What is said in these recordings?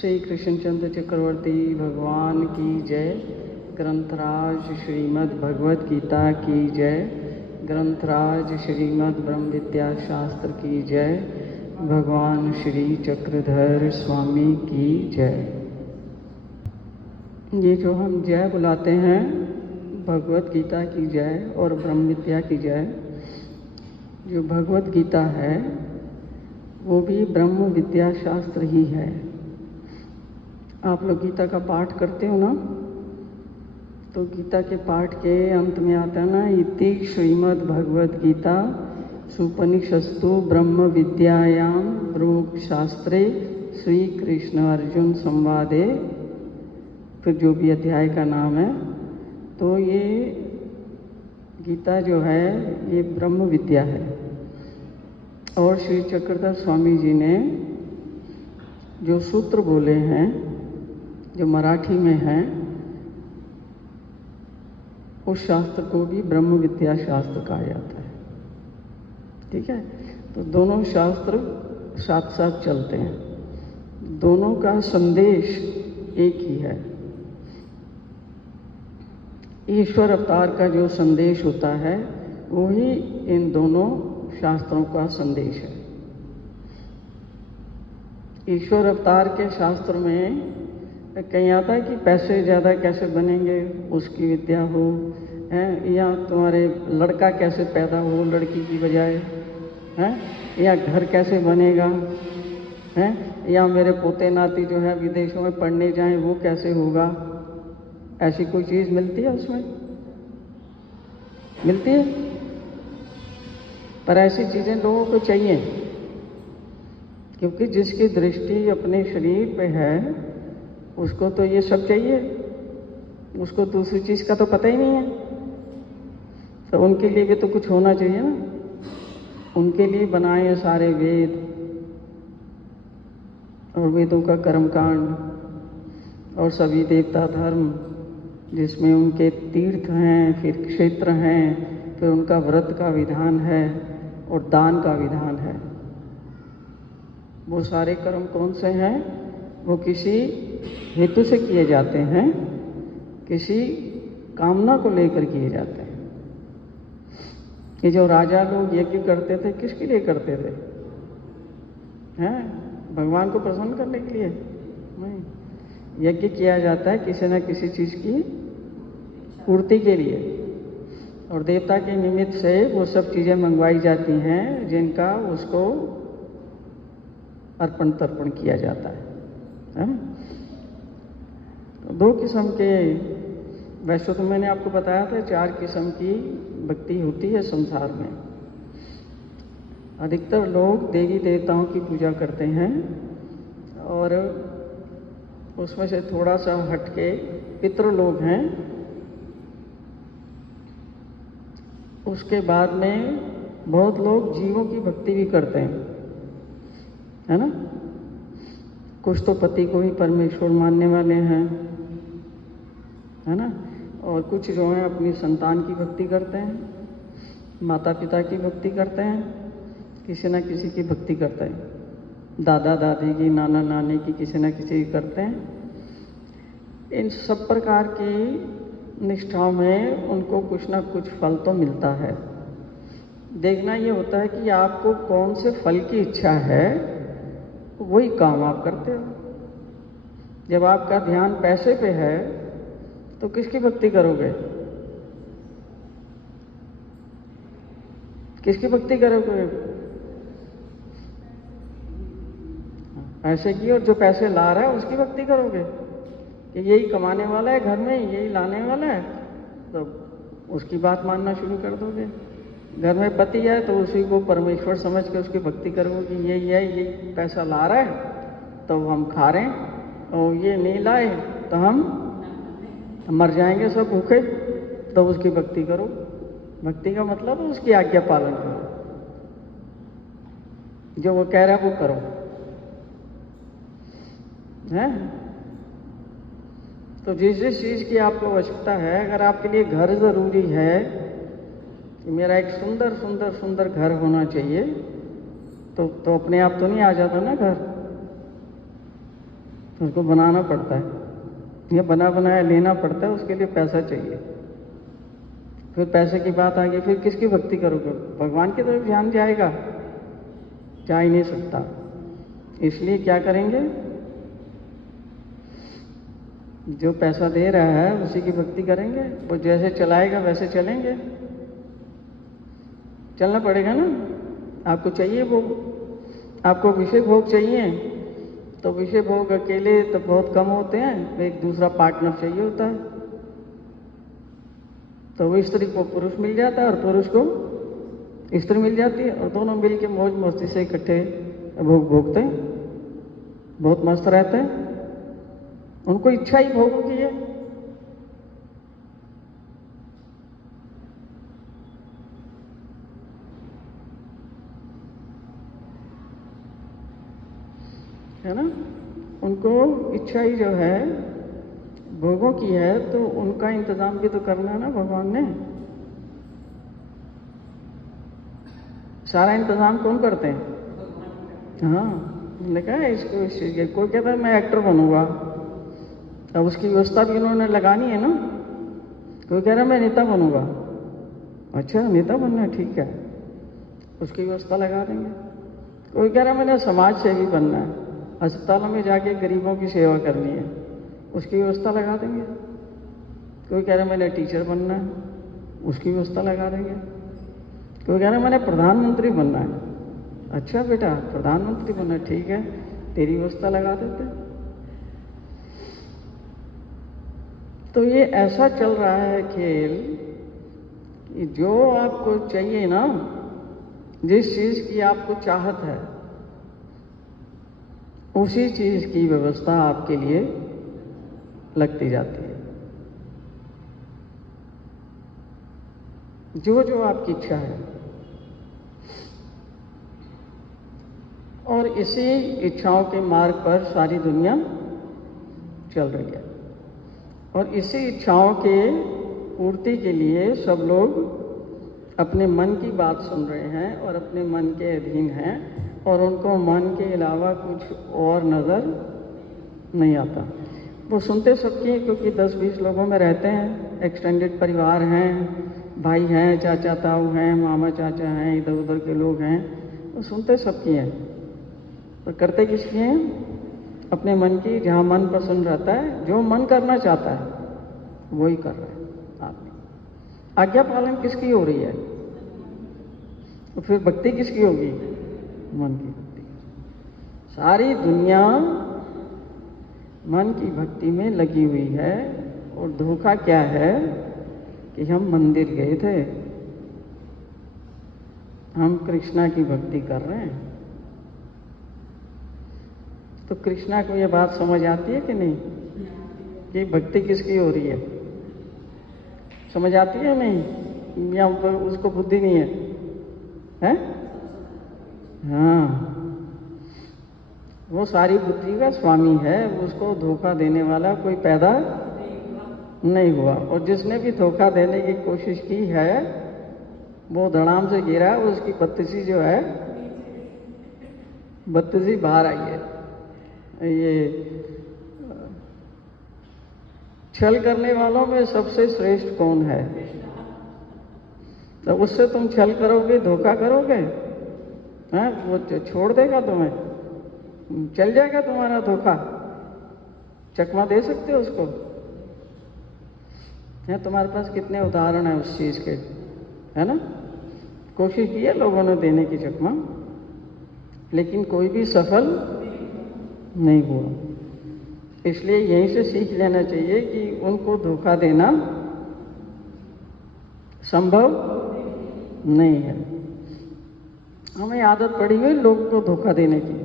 श्री कृष्णचंद्र चक्रवर्ती भगवान की जय। ग्रंथराज श्रीमद् भगवत गीता की जय। ग्रंथराज श्रीमद् ब्रह्म विद्या शास्त्र की जय। भगवान श्री चक्रधर स्वामी की जय। ये जो हम जय बुलाते हैं, भगवत गीता की जय और ब्रह्म विद्या की जय, जो भगवत गीता है वो भी ब्रह्म विद्या शास्त्र ही है। आप लोग गीता का पाठ करते हो ना, तो गीता के पाठ के अंत में आता है ना, इति श्रीमद् भगवत गीता सुपनिषस्तु ब्रह्म विद्यायाम ब्रूक शास्त्रे श्री कृष्ण अर्जुन संवादे, फिर जो भी अध्याय का नाम है। तो ये गीता जो है ये ब्रह्म विद्या है। और श्री चक्रधर स्वामी जी ने जो सूत्र बोले हैं, जो मराठी में हैं, उस शास्त्र को भी ब्रह्म विद्या शास्त्र कहा जाता है। ठीक है, तो दोनों शास्त्र साथ साथ चलते हैं, दोनों का संदेश एक ही है। ईश्वर अवतार का जो संदेश होता है वही इन दोनों शास्त्रों का संदेश है। ईश्वर अवतार के शास्त्र में कहीं आता है कि पैसे ज़्यादा कैसे बनेंगे उसकी विद्या हो, है, या तुम्हारे लड़का कैसे पैदा हो लड़की की बजाय, है, या घर कैसे बनेगा, है, या मेरे पोते नाती जो है विदेशों में पढ़ने जाएं वो कैसे होगा। ऐसी कोई चीज़ मिलती है उसमें? मिलती है? पर ऐसी चीज़ें लोगों को चाहिए, क्योंकि जिसकी दृष्टि अपने शरीर पे है उसको तो ये सब चाहिए, उसको दूसरी चीज़ का तो पता ही नहीं है। तो उनके लिए भी तो कुछ होना चाहिए ना। उनके लिए बनाए सारे वेद और वेदों का कर्मकांड और सभी देवता धर्म, जिसमें उनके तीर्थ हैं, फिर क्षेत्र हैं, फिर उनका व्रत का विधान है और दान का विधान है। वो सारे कर्म कौन से हैं? वो किसी हेतु से किए जाते हैं, किसी कामना को लेकर किए जाते हैं। कि जो राजा लोग यज्ञ करते थे किसके लिए करते थे? हैं? भगवान को प्रसन्न करने के लिए नहीं। यज्ञ किया जाता है किसी न किसी चीज़ की पूर्ति के लिए, और देवता के निमित्त से वो सब चीज़ें मंगवाई जाती हैं जिनका उसको अर्पण तर्पण किया जाता है। तो दो किस्म के, वैसे तो मैंने आपको बताया था 4 किस्म की भक्ति होती है संसार में। अधिकतर लोग देवी देवताओं की पूजा करते हैं, और उसमें से थोड़ा सा हटके पितृ लोग हैं। उसके बाद में बहुत लोग जीवों की भक्ति भी करते हैं, है ना। कुछ तो पति को ही परमेश्वर मानने वाले हैं, है ना, और कुछ जो है अपनी संतान की भक्ति करते हैं, माता पिता की भक्ति करते हैं, किसी न किसी की भक्ति करते हैं, दादा दादी की, नाना नानी की, किसी न किसी की करते हैं। इन सब प्रकार की निष्ठाओं में उनको कुछ ना कुछ फल तो मिलता है। देखना ये होता है कि आपको कौन से फल की इच्छा है, वही काम आप करते हो। जब आपका ध्यान पैसे पे है तो किसकी भक्ति करोगे? किसकी भक्ति करोगे? पैसे की, और जो पैसे ला रहा है उसकी भक्ति करोगे कि यही कमाने वाला है घर में, यही लाने वाला है, तो उसकी बात मानना शुरू कर दोगे। घर में पति है तो उसी को परमेश्वर समझ के उसकी भक्ति करोगे कि यही है, यही पैसा ला रहा है तो हम खा रहे हैं, और ये नहीं लाए तो हम मर जाएंगे सब भूखे, तो उसकी भक्ति करो। भक्ति का मतलब उसकी आज्ञा पालन करो, जो वो कह रहा है वो करो, है। तो जिस जिस चीज़ की आपको आवश्यकता है, अगर आपके लिए घर ज़रूरी है कि मेरा एक सुंदर सुंदर सुंदर घर होना चाहिए, तो अपने आप तो नहीं आ जाता ना घर। उसको बनाना पड़ता है, या बना बनाया लेना पड़ता है, उसके लिए पैसा चाहिए। फिर पैसे की बात आ गई, फिर किसकी भक्ति करोगे? भगवान की तरफ ध्यान जाएगा? जा ही नहीं सकता। इसलिए क्या करेंगे? जो पैसा दे रहा है उसी की भक्ति करेंगे। वो जैसे चलाएगा वैसे चलेंगे। चलना पड़ेगा ना। आपको चाहिए भोग, आपको विषय भोग चाहिए, तो विषय भोग अकेले तो बहुत कम होते हैं, एक दूसरा पार्टनर चाहिए होता है। तो वो स्त्री को पुरुष मिल जाता है और पुरुष को स्त्री मिल जाती है, और दोनों मिल के मौज मस्ती से इकट्ठे भोग भोगते हैं, बहुत मस्त रहते हैं। उनको इच्छा ही भोगों की है। ना, उनको इच्छा ही जो है भोगों की है, तो उनका इंतजाम भी तो करना है ना भगवान ने। सारा इंतजाम कौन करते हैं? हाँ, मैंने कहा इसको इस चीज के, कोई कहता है मैं एक्टर बनूंगा, अब उसकी व्यवस्था भी उन्होंने लगानी है ना। कोई कह रहा है मैं नेता बनूंगा, अच्छा नेता बनना है, ठीक है, उसकी व्यवस्था लगा देंगे। कोई कह रहा है मैंने समाज सेवी बनना है, अस्पतालों में जाके गरीबों की सेवा करनी है, उसकी व्यवस्था लगा देंगे। कोई कह रहा है मैंने टीचर बनना है, उसकी व्यवस्था लगा देंगे। कोई कह रहा है मैंने प्रधानमंत्री बनना है, अच्छा बेटा प्रधानमंत्री बनना है, ठीक है, तेरी व्यवस्था लगा देते हैं। तो ये ऐसा चल रहा है खेल कि जो आपको चाहिए ना, जिस चीज की आपको चाहत है, उसी चीज की व्यवस्था आपके लिए लगती जाती है। जो जो आपकी इच्छा है, और इसी इच्छाओं के मार्ग पर सारी दुनिया चल रही है। और इसी इच्छाओं के पूर्ति के लिए सब लोग अपने मन की बात सुन रहे हैं और अपने मन के अधीन हैं, और उनको मन के अलावा कुछ और नज़र नहीं आता। वो सुनते सबकी, क्योंकि 10-20 लोगों में रहते हैं, एक्सटेंडेड परिवार हैं, भाई हैं, चाचा ताऊ हैं, मामा चाचा हैं, इधर उधर के लोग हैं, वो सुनते सबकी हैं, पर करते किसकी हैं? अपने मन की। जहाँ मन पसंद रहता है, जो मन करना चाहता है वही कर रहा है आदमी। आज्ञा पालन किसकी हो रही है? तो फिर भक्ति किसकी होगी? मन की भक्ति। सारी दुनिया मन की भक्ति में लगी हुई है। और धोखा क्या है कि हम मंदिर गए थे, हम कृष्णा की भक्ति कर रहे हैं। तो कृष्णा को यह बात समझ आती है कि नहीं कि भक्ति किसकी हो रही है? समझ आती है नहीं? या उसको बुद्धि नहीं है? हैं? हाँ, वो सारी बुद्धि का स्वामी है, उसको धोखा देने वाला कोई पैदा नहीं हुआ। और जिसने भी धोखा देने की कोशिश की है वो धड़ाम से गिरा, उसकी बत्तीसी जो है, बत्तीसी बाहर आई है। ये छल करने वालों में सबसे श्रेष्ठ कौन है? तो उससे तुम छल करोगे, धोखा करोगे, हाँ, वो छोड़ देगा तुम्हें, चल जाएगा तुम्हारा धोखा। चकमा दे सकते हो उसको? है, तुम्हारे पास कितने उदाहरण है उस चीज के, है ना? कोशिश की है लोगों ने देने की चकमा, लेकिन कोई भी सफल नहीं हुआ। इसलिए यहीं से सीख लेना चाहिए कि उनको धोखा देना संभव नहीं है। हमें आदत पड़ी हुई लोगों को धोखा देने की।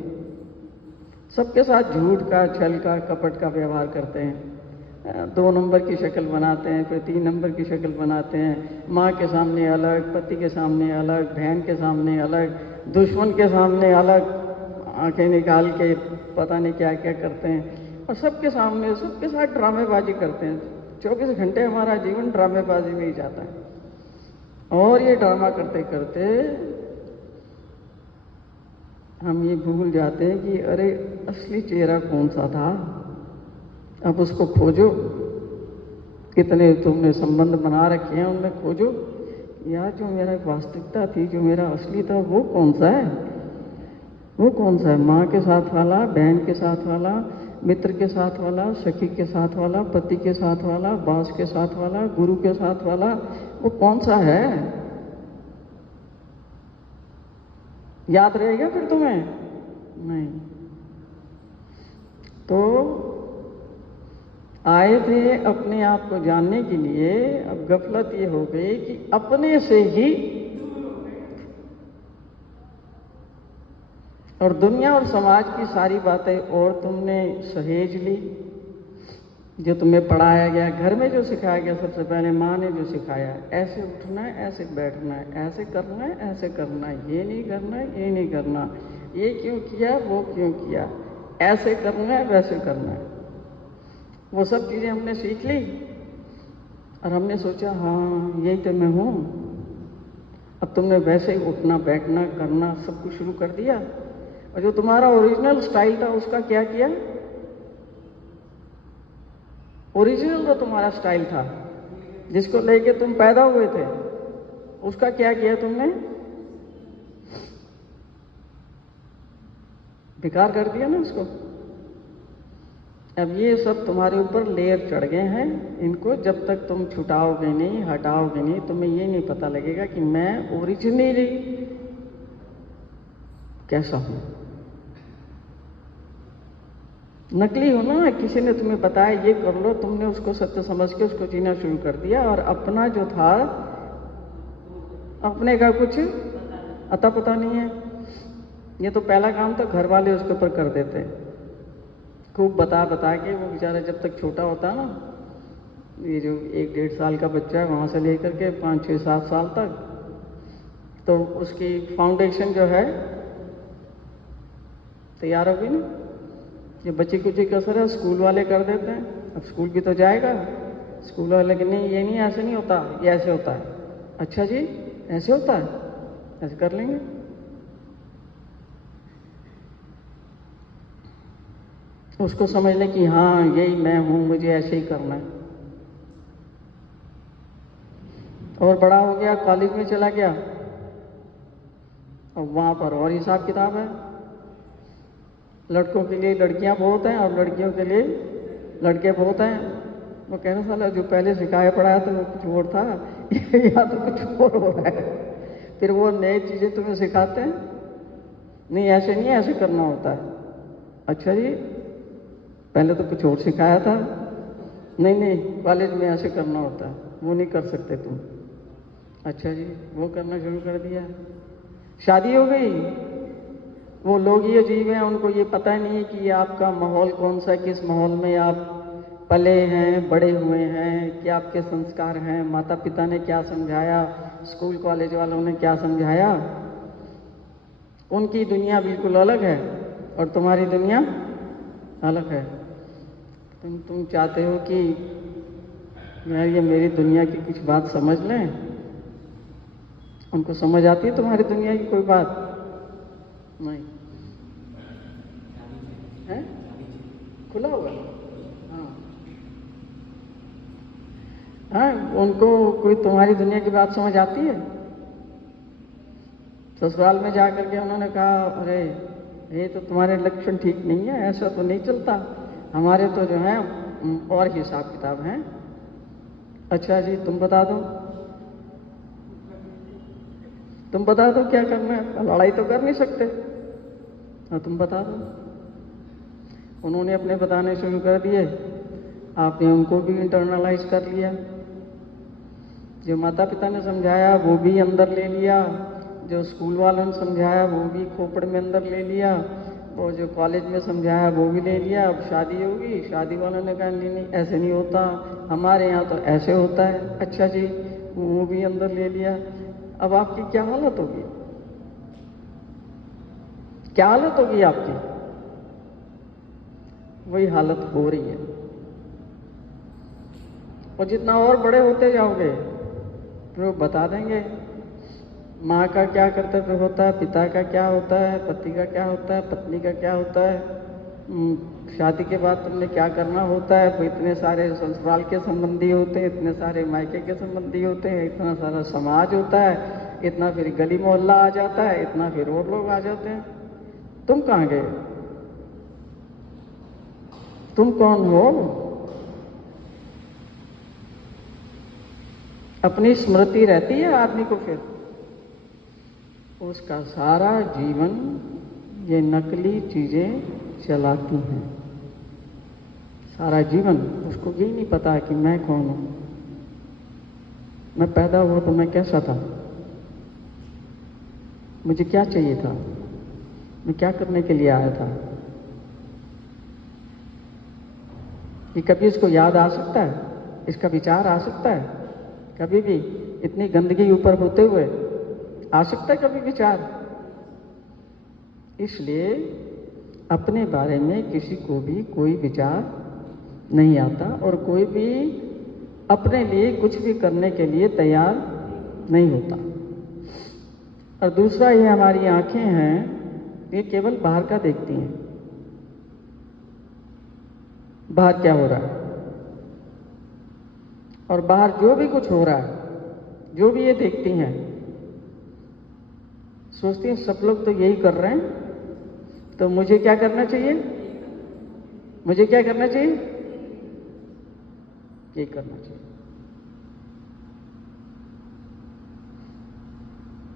सबके साथ झूठ का, छल का, कपट का व्यवहार करते हैं। 2 नंबर की शक्ल बनाते हैं, फिर 3 नंबर की शक्ल बनाते हैं। माँ के सामने अलग, पति के सामने अलग, बहन के सामने अलग, दुश्मन के सामने अलग, आंखें निकाल के पता नहीं क्या क्या करते हैं। और सबके सामने, सबके साथ ड्रामेबाजी करते हैं। 24 घंटे हमारा जीवन ड्रामेबाजी में ही जाता है। और ये ड्रामा करते करते हम ये भूल जाते हैं कि अरे असली चेहरा कौन सा था। अब उसको खोजो, कितने तुमने संबंध बना रखे हैं उनमें खोजो, यार जो मेरा वास्तविकता थी, जो मेरा असली था, वो कौन सा है? वो कौन सा है? माँ के साथ वाला, बहन के साथ वाला, मित्र के साथ वाला, सखी के साथ वाला, पति के साथ वाला, बॉस के साथ वाला, गुरु के साथ वाला, वो कौन सा है? याद रहेगा फिर तुम्हें? नहीं। तो आए थे अपने आप को जानने के लिए, अब गफलत ये हो गई कि अपने से ही और दुनिया और समाज की सारी बातें और तुमने सहेज ली, जो तुम्हें पढ़ाया गया, घर में जो सिखाया गया, सबसे पहले माँ ने जो सिखाया, ऐसे उठना है, ऐसे बैठना है, ऐसे करना है, ऐसे करना है, ये नहीं करना है, ये नहीं करना, ये क्यों किया, वो क्यों किया, ऐसे करना है, वैसे करना है, वो सब चीज़ें हमने सीख ली और हमने सोचा हाँ यही तो मैं हूँ। अब तुमने वैसे ही उठना, बैठना, करना सब कुछ शुरू कर दिया, और जो तुम्हारा ओरिजिनल स्टाइल था उसका क्या किया? ओरिजिनल जो तुम्हारा स्टाइल था, जिसको लेके तुम पैदा हुए थे, उसका क्या किया तुमने? बेकार कर दिया ना उसको। अब ये सब तुम्हारे ऊपर लेयर चढ़ गए हैं, इनको जब तक तुम छुटाओगे नहीं, हटाओगे नहीं, तुम्हें ये नहीं पता लगेगा कि मैं ओरिजिनली कैसा हूं। नकली हो ना, किसी ने तुम्हें बताया ये कर लो, तुमने उसको सत्य समझ के उसको जीना शुरू कर दिया, और अपना जो था, अपने का कुछ अता पता नहीं है। ये तो पहला काम तो घर वाले उसके ऊपर कर देते हैं, खूब बता बता के। वो बेचारा जब तक छोटा होता है ना, ये जो 1-1.5 साल का बच्चा है, वहाँ से लेकर के 5-6-7 साल तक, तो उसकी फाउंडेशन जो है तैयार होगी ना। ये बच्ची कुछ ही कसर है, स्कूल वाले कर देते हैं। अब स्कूल भी तो जाएगा, स्कूल वाले कि नहीं, ये नहीं, ऐसे नहीं होता, ये ऐसे होता है। अच्छा जी, ऐसे होता है, ऐसे कर लेंगे। उसको समझ ले कि हाँ यही मैं हूं, मुझे ऐसे ही करना है। और बड़ा हो गया, कॉलेज में चला गया, और वहां पर और हिसाब किताब है। लड़कों के लिए लड़कियां बहुत हैं और लड़कियों के लिए लड़के बहुत हैं। वो कहना साला जो पहले सिखाया पढ़ाया तो वो कुछ और था, या तो कुछ और हो रहा है। फिर वो नई चीजें तुम्हें सिखाते हैं, नहीं ऐसे नहीं, ऐसे करना होता है। अच्छा जी, पहले तो कुछ और सिखाया था, नहीं नहीं कॉलेज में ऐसे करना होता है, वो नहीं कर सकते तुम। अच्छा जी, वो करना शुरू कर दिया। शादी हो गई, वो लोग ही अजीब हैं, उनको ये पता नहीं है कि आपका माहौल कौन सा है, किस माहौल में आप पले हैं, बड़े हुए हैं, क्या आपके संस्कार हैं, माता पिता ने क्या समझाया, स्कूल कॉलेज वालों ने क्या समझाया। उनकी दुनिया बिल्कुल अलग है और तुम्हारी दुनिया अलग है। तुम चाहते हो कि यार ये मेरी दुनिया की कुछ बात समझ लें। उनको समझ आती है तुम्हारी दुनिया की कोई बात? नहीं है, खुला होगा। हाँ हाँ, उनको कोई तुम्हारी दुनिया की बात समझ आती है? ससुराल में जाकर के उन्होंने कहा अरे ये तो तुम्हारे लक्षण ठीक नहीं है, ऐसा तो नहीं चलता, हमारे तो जो है और हिसाब किताब हैं। अच्छा जी, तुम बता दो, तुम बता दो क्या करना है, लड़ाई तो कर नहीं सकते। हाँ तुम बता दो। उन्होंने अपने बताने शुरू कर दिए, आपने उनको भी इंटरनलाइज कर लिया। जो माता पिता ने समझाया वो भी अंदर ले लिया, जो स्कूल वालों ने समझाया वो भी खोपड़ में अंदर ले लिया, और जो कॉलेज में समझाया वो भी ले लिया। अब शादी होगी, शादी वालों ने कहा नहीं नहीं ऐसे नहीं होता, हमारे यहाँ तो ऐसे होता है। अच्छा जी, वो भी अंदर ले लिया। अब आपकी क्या हालत होगी, क्या हालत होगी आपकी? वही हालत हो रही है। और जितना और बड़े होते जाओगे फिर वो बता देंगे माँ का क्या कर्तव्य होता है, पिता का क्या होता है, पति का क्या होता है, पत्नी का क्या होता है। शादी के बाद तुमने क्या करना होता है, तो इतने सारे ससुराल के संबंधी होते हैं, इतने सारे मायके के संबंधी होते हैं, इतना सारा समाज होता है, इतना फिर गली मोहल्ला आ जाता है, इतना फिर और लोग आ जाते हैं। तुम कहाँ गए? तुम कौन हो? अपनी स्मृति रहती है आदमी को, फिर उसका सारा जीवन ये नकली चीजें चलाती हैं। सारा जीवन उसको यही नहीं पता कि मैं कौन हूं। मैं पैदा हुआ तो मैं कैसा था, मुझे क्या चाहिए था, मैं क्या करने के लिए आया था। ये कभी इसको याद आ सकता है? इसका विचार आ सकता है कभी भी? इतनी गंदगी ऊपर होते हुए आ सकता है कभी विचार? इसलिए अपने बारे में किसी को भी कोई विचार नहीं आता, और कोई भी अपने लिए कुछ भी करने के लिए तैयार नहीं होता। और दूसरा, ये हमारी आंखें हैं, ये केवल बाहर का देखती हैं, बाहर क्या हो रहा है, और बाहर जो भी कुछ हो रहा है, जो भी ये देखती हैं, सोचती हैं सब लोग तो यही कर रहे हैं, तो मुझे क्या करना चाहिए? मुझे क्या करना चाहिए? यही करना चाहिए।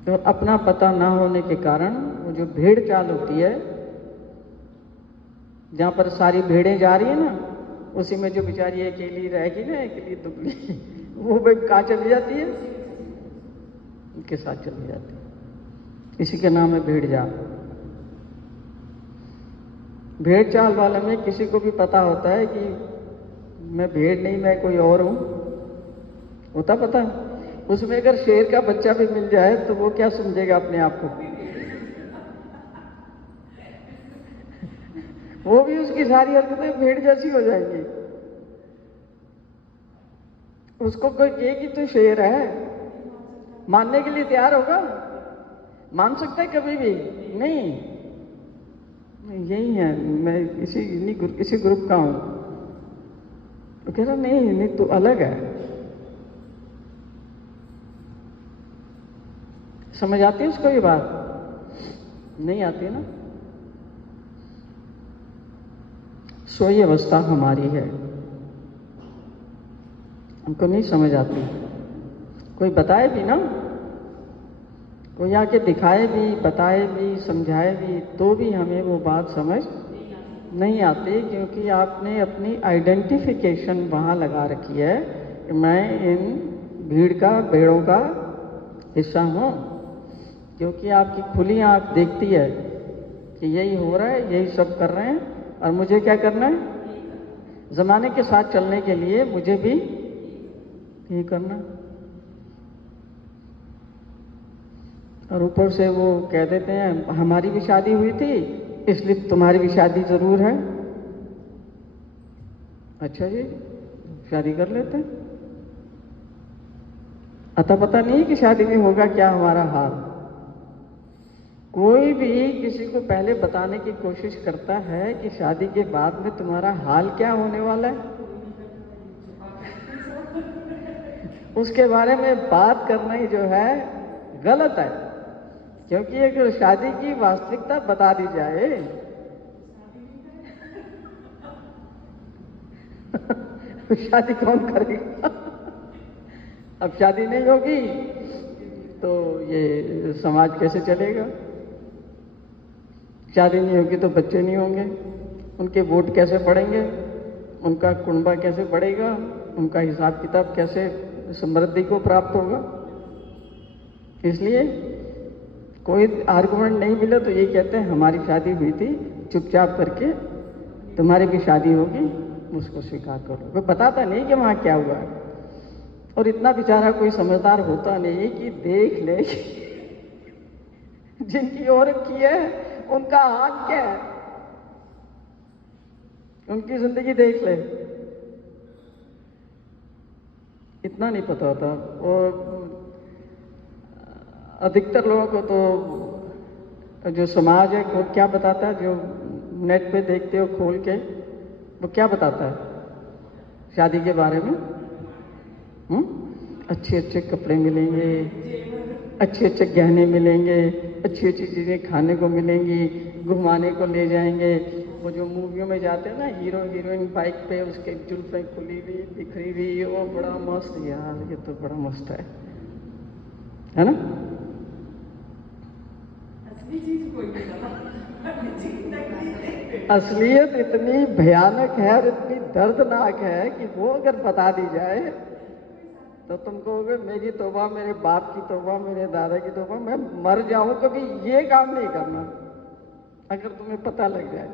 तो अपना पता ना होने के कारण वो जो भेड़ चाल होती है, जहां पर सारी भेड़ें जा रही है ना, उसी में जो बेचारी अकेली रहेगी ना, अकेली दुबली, वो भी कहाँ चली जाती है? उनके साथ चली जाती है। इसी के नाम है भेड़ चाल। भेड़ चाल वाले में किसी को भी पता होता है कि मैं भेड़ नहीं, मैं कोई और हूं, होता पता। उसमें अगर शेर का बच्चा भी मिल जाए तो वो क्या समझेगा अपने आप को? वो भी उसकी सारी हरकतें भेड़ जैसी हो जाएंगी। उसको कोई कहे कि तू शेर है, मानने के लिए तैयार होगा? मान सकता है कभी भी नहीं। यही है, मैं इसी ग्रुप का हूं। तो कह रहा नहीं तू अलग है। समझ आती है उसको ये बात? नहीं आती ना। सो ये अवस्था हमारी है, हमको नहीं समझ आती। कोई बताए भी ना, कोई आके दिखाए भी, बताए भी, समझाए भी, तो भी हमें वो बात समझ नहीं आती, क्योंकि आपने अपनी आइडेंटिफिकेशन वहां लगा रखी है कि मैं इन भेड़ों का हिस्सा हूं। क्योंकि आपकी खुली आंख देखती है कि यही हो रहा है, यही सब कर रहे हैं, और मुझे क्या करना है? जमाने के साथ चलने के लिए मुझे भी यही करना। और ऊपर से वो कह देते हैं हमारी भी शादी हुई थी, इसलिए तुम्हारी भी शादी जरूर है। अच्छा जी, शादी कर लेते हैं। अता पता नहीं कि शादी में होगा क्या हमारा हाल। कोई भी किसी को पहले बताने की कोशिश करता है कि शादी के बाद में तुम्हारा हाल क्या होने वाला है, उसके बारे में बात करना ही जो है गलत है। क्योंकि अगर शादी की वास्तविकता बता दी जाए तो शादी कौन करेगा? अब शादी नहीं होगी तो ये समाज कैसे चलेगा? शादी नहीं होगी तो बच्चे नहीं होंगे, उनके वोट कैसे पड़ेंगे, उनका कुनबा कैसे बढ़ेगा, उनका हिसाब किताब कैसे समृद्धि को प्राप्त होगा। इसलिए कोई आर्गुमेंट नहीं मिला तो ये कहते हैं हमारी शादी हुई थी, चुपचाप करके तुम्हारी भी शादी होगी, उसको स्वीकार करो। कोई बताता नहीं कि वहां क्या हुआ है। और इतना बेचारा कोई समझदार होता नहीं कि देख ले जिनकी औरत की है उनका हाल क्या है, उनकी जिंदगी देख ले। इतना नहीं पता होता। और अधिकतर लोगों को तो जो समाज है वो क्या बताता है, जो नेट पे देखते हो खोल के, वो क्या बताता है शादी के बारे में? अच्छे अच्छे कपड़े मिलेंगे, अच्छे अच्छे गहने मिलेंगे, अच्छी अच्छी चीज़ें खाने को मिलेंगी, घुमाने को ले जाएंगे। वो जो मूवियों में जाते हैं ना, हीरो हीरोइन बाइक पे, उसके जुल्फें खुली हुई बिखरी हुई, वो बड़ा मस्त, यार ये तो बड़ा मस्त है ना? असली चीज कोई नहीं पता। असलियत इतनी भयानक है और इतनी दर्दनाक है कि वो अगर बता दी जाए तो तुम कहोगे मेरी तौबा, मेरे बाप की तौबा, मेरे दादा की तौबा, मैं मर जाऊं क्योंकि ये काम नहीं करना। अगर तुम्हें पता लग जाए,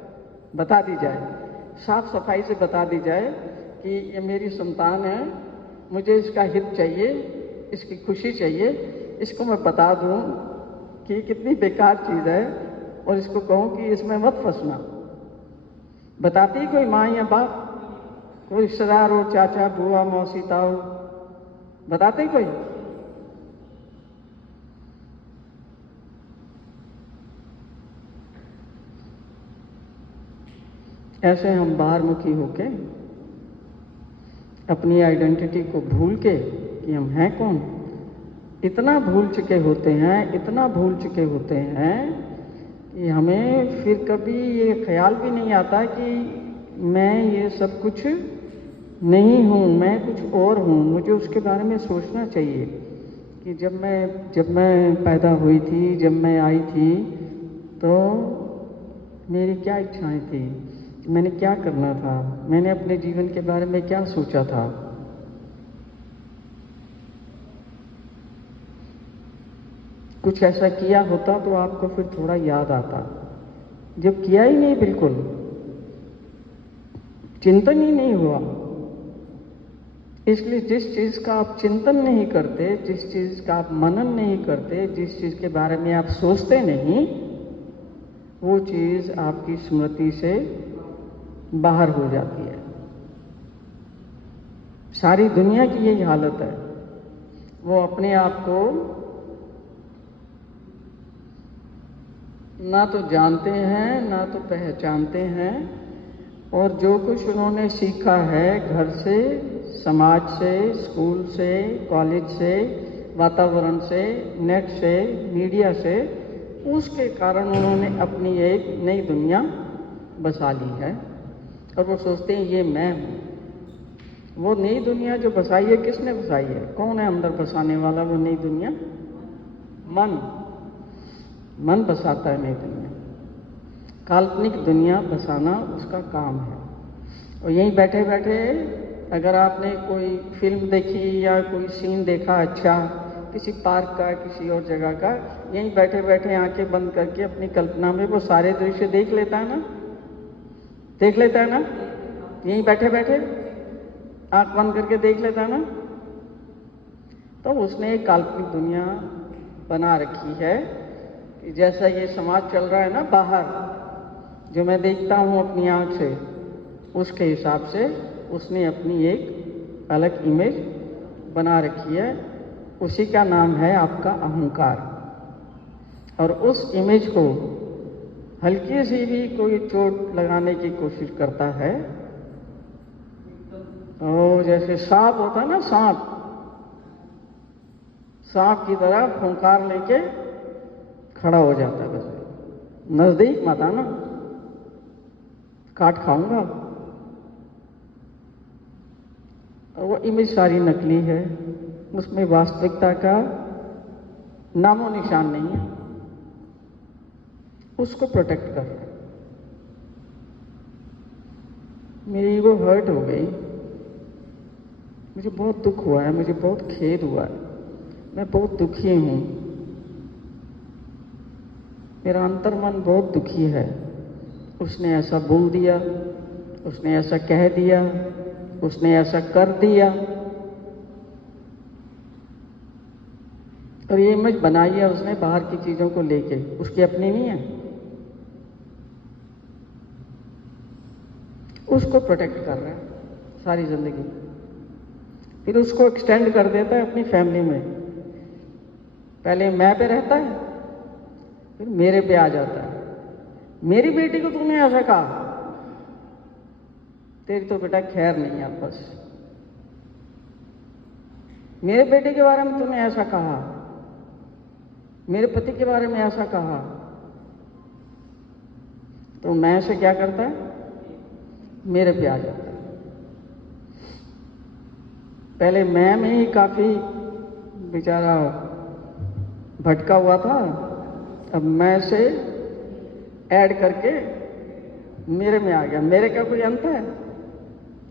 बता दी जाए, साफ सफाई से बता दी जाए कि ये मेरी संतान है, मुझे इसका हित चाहिए, इसकी खुशी चाहिए, इसको मैं बता दूं कि कितनी बेकार चीज़ है और इसको कहूं कि इसमें मत फंसना। बताती कोई माँ या बाप, कोई रिश्तेदार हो, चाचा बुआ मौसी ताऊ, बताते कोई? ऐसे हम बाहरमुखी होके अपनी आइडेंटिटी को भूल के कि हम हैं कौन, इतना भूल चुके होते हैं, इतना भूल चुके होते हैं कि हमें फिर कभी ये ख्याल भी नहीं आता कि मैं ये सब कुछ नहीं हूँ, मैं कुछ और हूँ। मुझे उसके बारे में सोचना चाहिए कि जब मैं पैदा हुई थी, जब मैं आई थी, तो मेरी क्या इच्छाएं थी, मैंने क्या करना था, मैंने अपने जीवन के बारे में क्या सोचा था। कुछ ऐसा किया होता तो आपको फिर थोड़ा याद आता। जब किया ही नहीं, बिल्कुल चिंतन ही नहीं हुआ, इसलिए जिस चीज़ का आप चिंतन नहीं करते, जिस चीज़ का आप मनन नहीं करते, जिस चीज़ के बारे में आप सोचते नहीं, वो चीज़ आपकी स्मृति से बाहर हो जाती है। सारी दुनिया की यही हालत है। वो अपने आप को ना तो जानते हैं, ना तो पहचानते हैं, और जो कुछ उन्होंने सीखा है घर से, समाज से, स्कूल से, कॉलेज से, वातावरण से, नेट से, मीडिया से, उसके कारण उन्होंने अपनी एक नई दुनिया बसा ली है और वो सोचते हैं ये मैं हूँ। वो नई दुनिया जो बसाई है, किसने बसाई है? कौन है अंदर बसाने वाला वो नई दुनिया? मन बसाता है नई दुनिया। काल्पनिक दुनिया बसाना उसका काम है। और यहीं बैठे बैठे अगर आपने कोई फिल्म देखी या कोई सीन देखा अच्छा, किसी पार्क का, किसी और जगह का, यहीं बैठे बैठे आंखें बंद करके अपनी कल्पना में वो सारे दृश्य देख लेता है ना, देख लेता है ना, यहीं बैठे बैठे आंख बंद करके देख लेता है ना, तो उसने एक काल्पनिक दुनिया बना रखी है कि जैसा ये समाज चल रहा है ना बाहर, जो मैं देखता हूँ अपनी आंख से, उसके हिसाब से उसने अपनी एक अलग इमेज बना रखी है। उसी का नाम है आपका अहंकार। और उस इमेज को हल्की सी भी कोई चोट लगाने की कोशिश करता है, तो जैसे सांप होता है ना, सांप की तरह फुंकार लेके खड़ा हो जाता है। बस नजदीक मत आना, काट खाऊंगा। और वो इमेज सारी नकली है, उसमें वास्तविकता का नामो निशान नहीं है। उसको प्रोटेक्ट कर रहा है। मेरी ईगो हर्ट हो गई, मुझे बहुत दुख हुआ है, मुझे बहुत खेद हुआ है, मैं बहुत दुखी हूं, मेरा अंतर्मन बहुत दुखी है। उसने ऐसा बोल दिया, उसने ऐसा कह दिया, उसने ऐसा कर दिया, और ये इमेज बनाई है उसने बाहर की चीजों को लेके, उसकी अपनी नहीं है। उसको प्रोटेक्ट कर रहा है सारी जिंदगी, फिर उसको एक्सटेंड कर देता है अपनी फैमिली में। पहले मैं पे रहता है, फिर मेरे पे आ जाता है, मेरी बेटी को तूने ऐसा कहा, तेरी तो बेटा खैर नहीं है बस। मेरे बेटे के बारे में तूने ऐसा कहा, मेरे पति के बारे में ऐसा कहा, तो मैं से क्या करता है, मेरे पे आ जाता है। पहले मैं में ही काफी बेचारा भटका हुआ था, अब मैं से ऐड करके मेरे में आ गया। मेरे का कोई अंत है?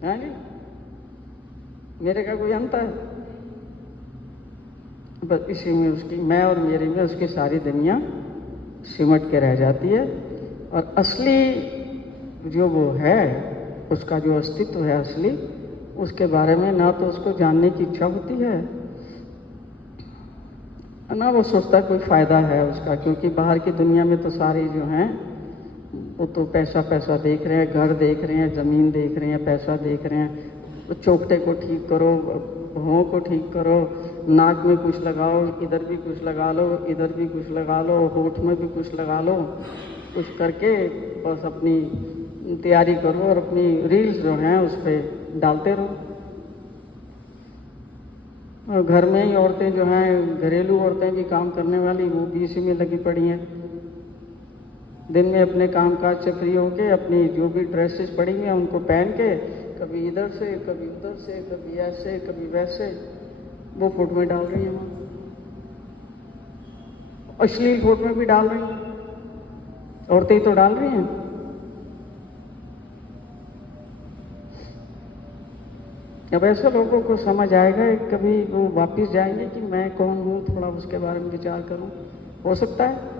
हाँ जी, मेरे का कोई अंत है? बस इसी में उसकी, मैं और मेरे में उसकी सारी दुनिया सिमट के रह जाती है। और असली जो वो है, उसका जो अस्तित्व है असली, उसके बारे में ना तो उसको जानने की इच्छा होती है, ना वो सोचता कोई फायदा है उसका। क्योंकि बाहर की दुनिया में तो सारे जो हैं वो तो पैसा पैसा देख रहे हैं, घर देख रहे हैं, ज़मीन देख रहे हैं, पैसा देख रहे हैं। तो चौकटे को ठीक करो, भौं को ठीक करो, नाक में कुछ लगाओ, इधर भी कुछ लगा लो, इधर भी कुछ लगा लो, होठ में भी कुछ लगा लो, कुछ करके बस अपनी तैयारी करो और अपनी रील्स जो हैं उस पर डालते रहो। और घर में ही औरतें जो हैं, घरेलू औरतें भी काम करने वाली, वो भी इसी में लगी पड़ी हैं। दिन में अपने कामकाज से फ्री होके अपनी जो भी ड्रेसेस पड़ी हुई हैं उनको पहन के कभी इधर से, कभी उधर से, कभी ऐसे, कभी वैसे, वो फोटो में डाल रही हैं। वहाँ अश्लील फोटो में भी डाल रही हैं, औरतें ही तो डाल रही हैं। अब ऐसे लोगों को समझ आएगा, कभी वो वापस जाएंगे कि मैं कौन हूँ, थोड़ा उसके बारे में विचार करूँ, हो सकता है।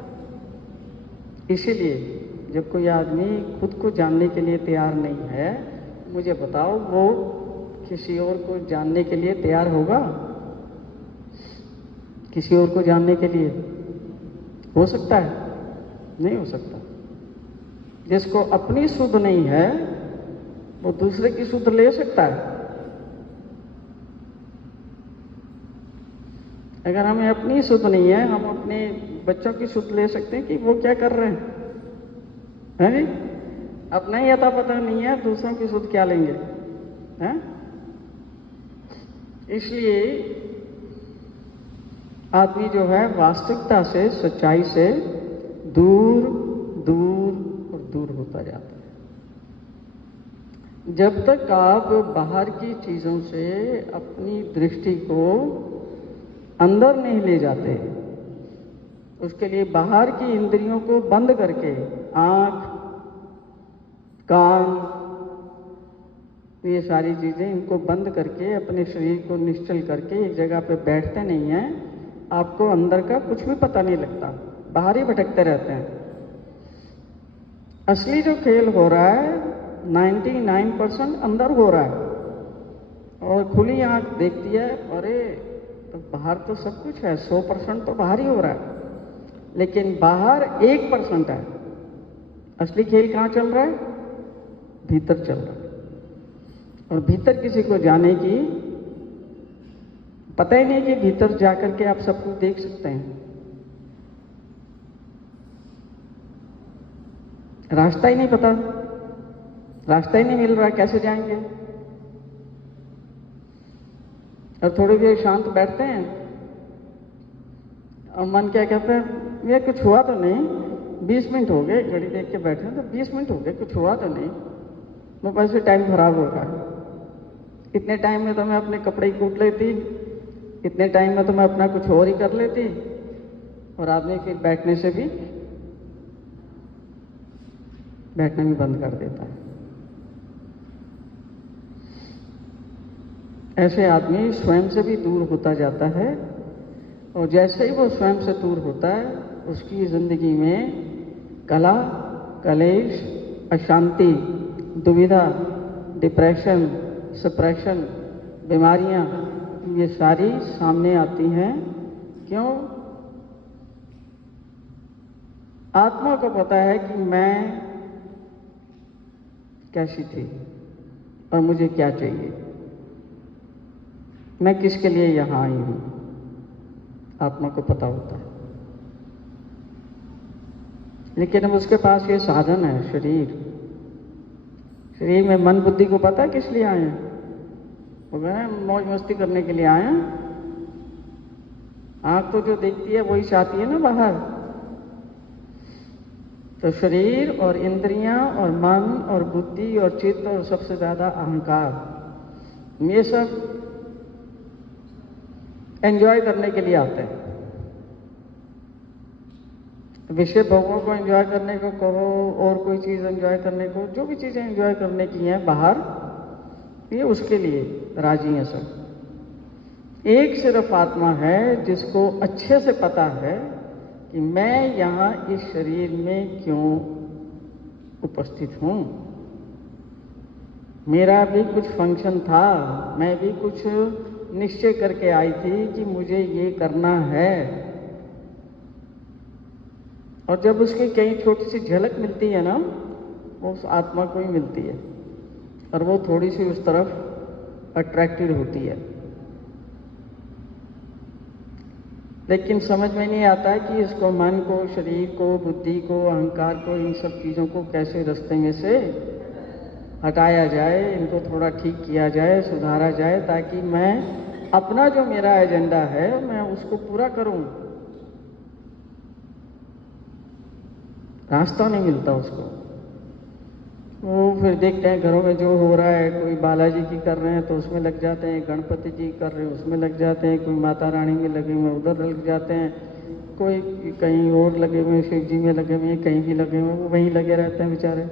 इसीलिए जब कोई आदमी खुद को जानने के लिए तैयार नहीं है, मुझे बताओ वो किसी और को जानने के लिए तैयार होगा? किसी और को जानने के लिए हो सकता है? नहीं हो सकता। जिसको अपनी सुध नहीं है वो दूसरे की सुध ले सकता है। अगर हमें अपनी सुध नहीं है, हम अपने बच्चों की सुध ले सकते हैं कि वो क्या कर रहे हैं, है? अपना ही अता पता नहीं है, दूसरों की सुध क्या लेंगे, हैं? इसलिए आदमी जो है वास्तविकता से, सच्चाई से दूर दूर और दूर होता जाता है। जब तक आप बाहर की चीजों से अपनी दृष्टि को अंदर नहीं ले जाते, उसके लिए बाहर की इंद्रियों को बंद करके, आंख, कान, ये सारी चीजें, इनको बंद करके अपने शरीर को निश्चल करके एक जगह पे बैठते नहीं हैं, आपको अंदर का कुछ भी पता नहीं लगता, बाहर ही भटकते रहते हैं। असली जो खेल हो रहा है 99% अंदर हो रहा है। और खुली आंख देखती है, अरे तो बाहर तो सब कुछ है, 100% तो बाहर ही हो रहा है, लेकिन बाहर 1% है। असली खेल कहाँ चल रहा है? भीतर चल रहा है। और भीतर किसी को जाने की पता ही नहीं कि भीतर जाकर के आप सब कुछ देख सकते हैं। रास्ता ही नहीं पता, रास्ता ही नहीं मिल रहा, कैसे जाएंगे? और थोड़ी देर शांत बैठते हैं और मन क्या कहता है, ये कुछ हुआ तो नहीं, 20 मिनट हो गए, घड़ी देख के बैठे हैं तो 20 मिनट हो गए, कुछ हुआ तो नहीं, वो वैसे टाइम खराब हो रहा है। इतने टाइम में तो मैं अपने कपड़े ही कूट लेती, इतने टाइम में तो मैं अपना कुछ और ही कर लेती। और आदमी फिर बैठने से भी, बैठना भी बंद कर देता है। ऐसे आदमी स्वयं से भी दूर होता जाता है, और जैसे ही वो स्वयं से दूर होता है, उसकी जिंदगी में कला, कलेश, अशांति, दुविधा, डिप्रेशन, सप्रेशन, बीमारियां, ये सारी सामने आती हैं। क्यों? आत्मा को पता है कि मैं कैसी थी और मुझे क्या चाहिए, मैं किसके लिए यहां आई हूं, आत्मा को पता होता है। लेकिन अब उसके पास ये साधन है, शरीर। शरीर में मन बुद्धि को पता है किस लिए आए हैं? वो कह रहे हैं मौज मस्ती करने के लिए आए हैं। आंख तो जो देखती है वही चाहती है ना बाहर। तो शरीर और इंद्रियां और मन और बुद्धि और चित्त और सबसे ज्यादा अहंकार, ये सब एंजॉय करने के लिए आते हैं। विषय भोगों को एंजॉय करने को कहो और कोई चीज एंजॉय करने को, जो भी चीजें एंजॉय करने की हैं बाहर, ये उसके लिए राजी हैं सब। एक सिर्फ आत्मा है जिसको अच्छे से पता है कि मैं यहां इस शरीर में क्यों उपस्थित हूं। मेरा भी कुछ फंक्शन था, मैं भी कुछ निश्चय करके आई थी कि मुझे ये करना है। और जब उसकी कहीं छोटी सी झलक मिलती है ना, वो उस आत्मा को ही मिलती है और वो थोड़ी सी उस तरफ अट्रैक्टेड होती है। लेकिन समझ में नहीं आता है कि इसको मन को, शरीर को, बुद्धि को, अहंकार को, इन सब चीज़ों को कैसे रास्ते में से हटाया जाए, इनको थोड़ा ठीक किया जाए, सुधारा जाए, ताकि मैं अपना जो मेरा एजेंडा है मैं उसको पूरा करूं। रास्ता नहीं मिलता उसको। वो फिर देखते हैं घरों में जो हो रहा है, कोई बालाजी की कर रहे हैं तो उसमें लग जाते हैं, गणपति जी कर रहे हैं उसमें लग जाते हैं, कोई माता रानी में लगे हुए उधर लग जाते हैं, कोई कहीं और लगे हुए, शिव जी में लगे हुए, कहीं भी लगे हुए, वो वहीं लगे रहते हैं बेचारे।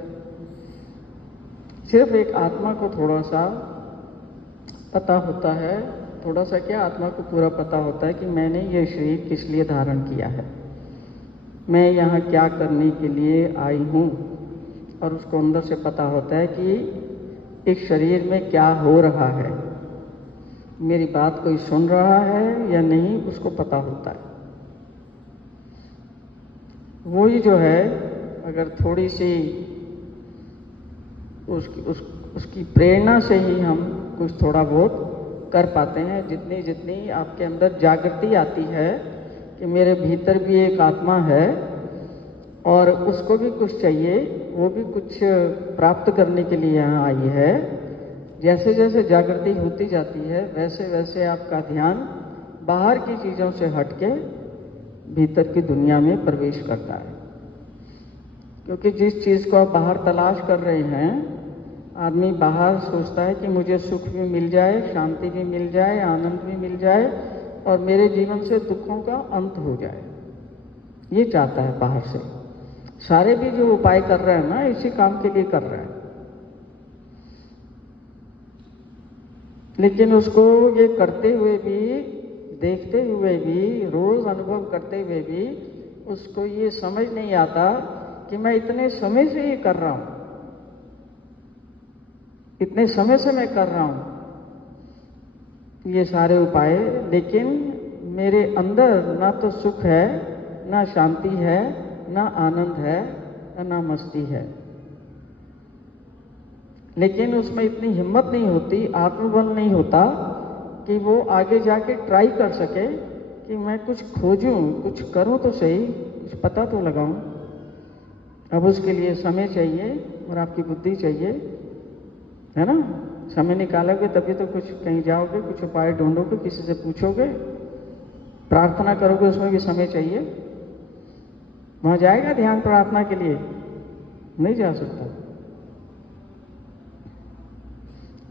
सिर्फ एक आत्मा को थोड़ा सा पता होता है, थोड़ा सा क्या, आत्मा को पूरा पता होता है कि मैंने ये शरीर किस लिए धारण किया है, मैं यहाँ क्या करने के लिए आई हूँ। और उसको अंदर से पता होता है कि इस शरीर में क्या हो रहा है, मेरी बात कोई सुन रहा है या नहीं, उसको पता होता है। वही जो है, अगर थोड़ी सी उसकी प्रेरणा से ही हम कुछ थोड़ा बहुत कर पाते हैं। जितनी जितनी आपके अंदर जागृति आती है कि मेरे भीतर भी एक आत्मा है और उसको भी कुछ चाहिए, वो भी कुछ प्राप्त करने के लिए यहाँ आई है, जैसे जैसे जागृति होती जाती है वैसे वैसे आपका ध्यान बाहर की चीज़ों से हटके भीतर की दुनिया में प्रवेश करता है। क्योंकि जिस चीज़ को आप बाहर तलाश कर रहे हैं, आदमी बाहर सोचता है कि मुझे सुख भी मिल जाए, शांति भी मिल जाए, आनंद भी मिल जाए और मेरे जीवन से दुखों का अंत हो जाए, ये चाहता है बाहर से। सारे भी जो उपाय कर रहे हैं ना, इसी काम के लिए कर रहे हैं। लेकिन उसको ये करते हुए भी, देखते हुए भी, रोज अनुभव करते हुए भी उसको ये समझ नहीं आता कि मैं इतने समय से ये कर रहा हूं, इतने समय से मैं कर रहा हूं ये सारे उपाय, लेकिन मेरे अंदर ना तो सुख है, ना शांति है, ना आनंद है, ना मस्ती है। लेकिन उसमें इतनी हिम्मत नहीं होती, आत्मबल नहीं होता कि वो आगे जाके ट्राई कर सके कि मैं कुछ खोजूं, कुछ करूं तो सही, कुछ पता तो लगाऊं। अब उसके लिए समय चाहिए और आपकी बुद्धि चाहिए, है ना। समय निकालोगे तभी तो कुछ कहीं जाओगे, कुछ उपाय ढूंढोगे, किसी से पूछोगे, प्रार्थना करोगे, उसमें भी समय चाहिए। वहां जाएगा ध्यान प्रार्थना के लिए? नहीं जा सकता।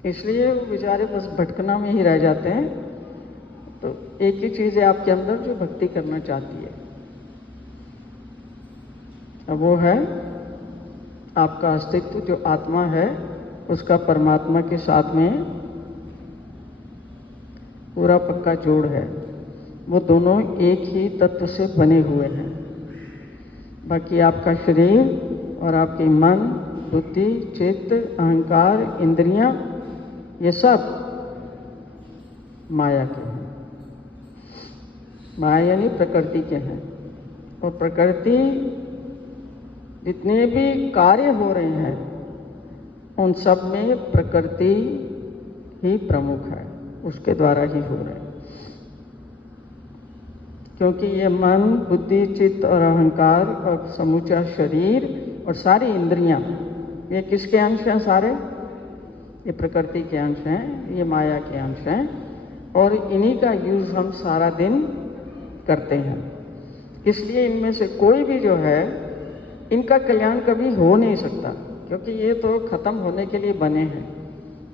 इसलिए वो बेचारे बस भटकना में ही रह जाते हैं। तो एक ही चीज है आपके अंदर जो भक्ति करना चाहती है, अब वो है आपका अस्तित्व, जो आत्मा है उसका परमात्मा के साथ में पूरा पक्का जोड़ है। वो दोनों एक ही तत्व से बने हुए हैं। बाकी आपका शरीर और आपकी मन, बुद्धि, चित्त, अहंकार, इंद्रियां, ये सब माया के हैं। माया यानी प्रकृति के हैं। और प्रकृति जितने भी कार्य हो रहे हैं उन सब में प्रकृति ही प्रमुख है, उसके द्वारा ही हो रहे हैं। क्योंकि ये मन, बुद्धि, चित्त और अहंकार और समूचा शरीर और सारी इंद्रियां, ये किसके अंश हैं सारे? ये प्रकृति के अंश हैं, ये माया के अंश हैं, और इन्हीं का यूज हम सारा दिन करते हैं। इसलिए इनमें से कोई भी जो है, इनका कल्याण कभी हो नहीं सकता, क्योंकि ये तो खत्म होने के लिए बने हैं,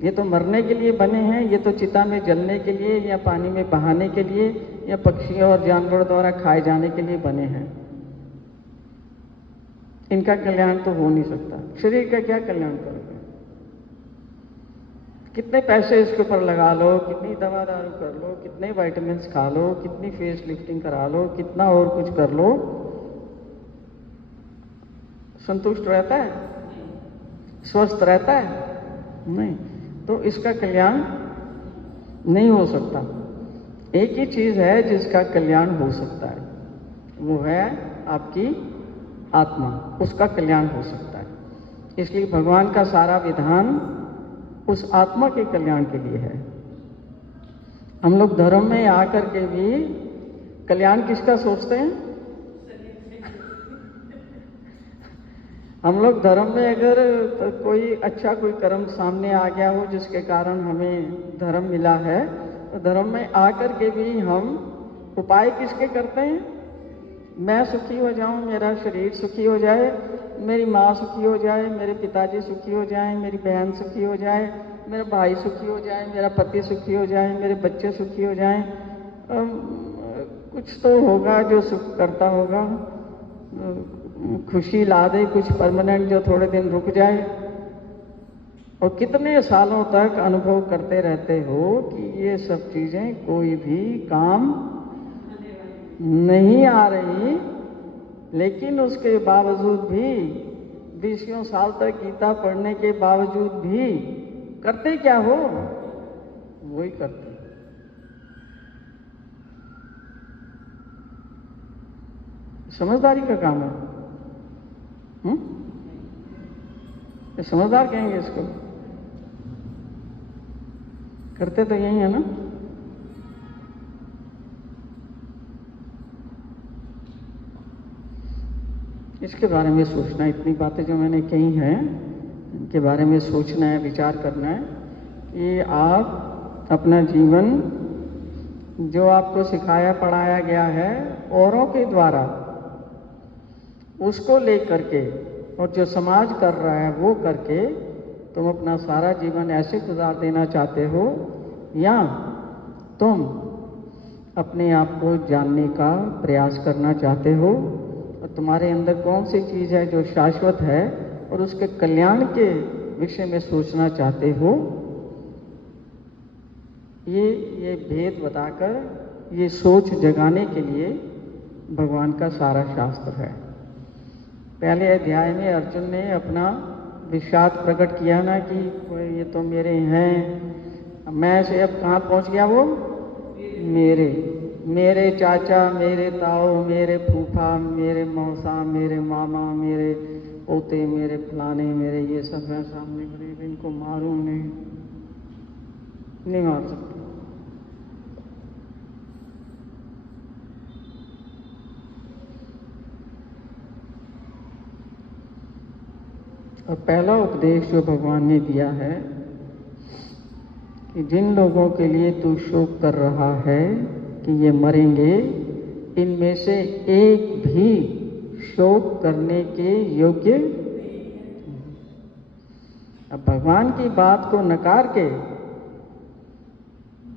ये तो मरने के लिए बने हैं, ये तो चिता में जलने के लिए या पानी में बहाने के लिए या पक्षियों और जानवरों द्वारा खाए जाने के लिए बने हैं। इनका कल्याण तो हो नहीं सकता। शरीर का क्या कल्याण करोगे? कितने पैसे इसके ऊपर लगा लो, कितनी दवा दारू कर लो, कितने विटामिन्स खा लो, कितनी फेस लिफ्टिंग करा लो, कितना और कुछ कर लो, संतुष्ट रहता है? स्वस्थ रहता है? नहीं। तो इसका कल्याण नहीं हो सकता। एक ही चीज है जिसका कल्याण हो सकता है, वो है आपकी आत्मा, उसका कल्याण हो सकता है। इसलिए भगवान का सारा विधान उस आत्मा के कल्याण के लिए है। हम लोग धर्म में आकर के भी कल्याण किसका सोचते हैं? हम लोग धर्म में अगर कोई अच्छा कोई कर्म सामने आ गया हो जिसके कारण हमें धर्म मिला है, तो धर्म में आकर के भी हम उपाय किसके करते हैं? मैं सुखी हो जाऊं, मेरा शरीर सुखी हो जाए, मेरी माँ सुखी हो जाए, मेरे पिताजी सुखी हो जाए, मेरी बहन सुखी हो जाए, मेरा भाई सुखी हो जाए, मेरा पति सुखी हो जाए, मेरे बच्चे सुखी हो जाएं। कुछ तो होगा जो सुख करता होगा, खुशी ला दे कुछ परमानेंट जो थोड़े दिन रुक जाए। और कितने सालों तक अनुभव करते रहते हो कि ये सब चीजें कोई भी काम नहीं आ रही, लेकिन उसके बावजूद भी 20 साल तक गीता पढ़ने के बावजूद भी करते क्या हो? वही करते। समझदारी का काम है। ये समझदार कहेंगे इसको? करते तो यही है ना। इसके बारे में सोचना, इतनी बातें जो मैंने कही हैं इनके बारे में सोचना है, विचार करना है कि आप अपना जीवन जो आपको सिखाया पढ़ाया गया है औरों के द्वारा, उसको लेकर के, और जो समाज कर रहा है वो करके तुम अपना सारा जीवन ऐसे गुजार देना चाहते हो, या तुम अपने आप को जानने का प्रयास करना चाहते हो और तुम्हारे अंदर कौन सी चीज है जो शाश्वत है और उसके कल्याण के विषय में सोचना चाहते हो। ये भेद बताकर ये सोच जगाने के लिए भगवान का सारा शास्त्र है। पहले अध्याय में अर्जुन ने अपना विषाद प्रकट किया ना कि ये तो मेरे हैं, मैं से अब कहाँ पहुँच गया वो? मेरे चाचा, मेरे ताऊ, मेरे फूफा, मेरे मौसा, मेरे मामा, मेरे पोते, मेरे फलाने, मेरे ये सब है सामने खड़े, इनको मारूं नहीं मार सकता। और पहला उपदेश जो भगवान ने दिया है कि जिन लोगों के लिए तू शोक कर रहा है कि ये मरेंगे, इनमें से एक भी शोक करने के योग्य। अब भगवान की बात को नकार के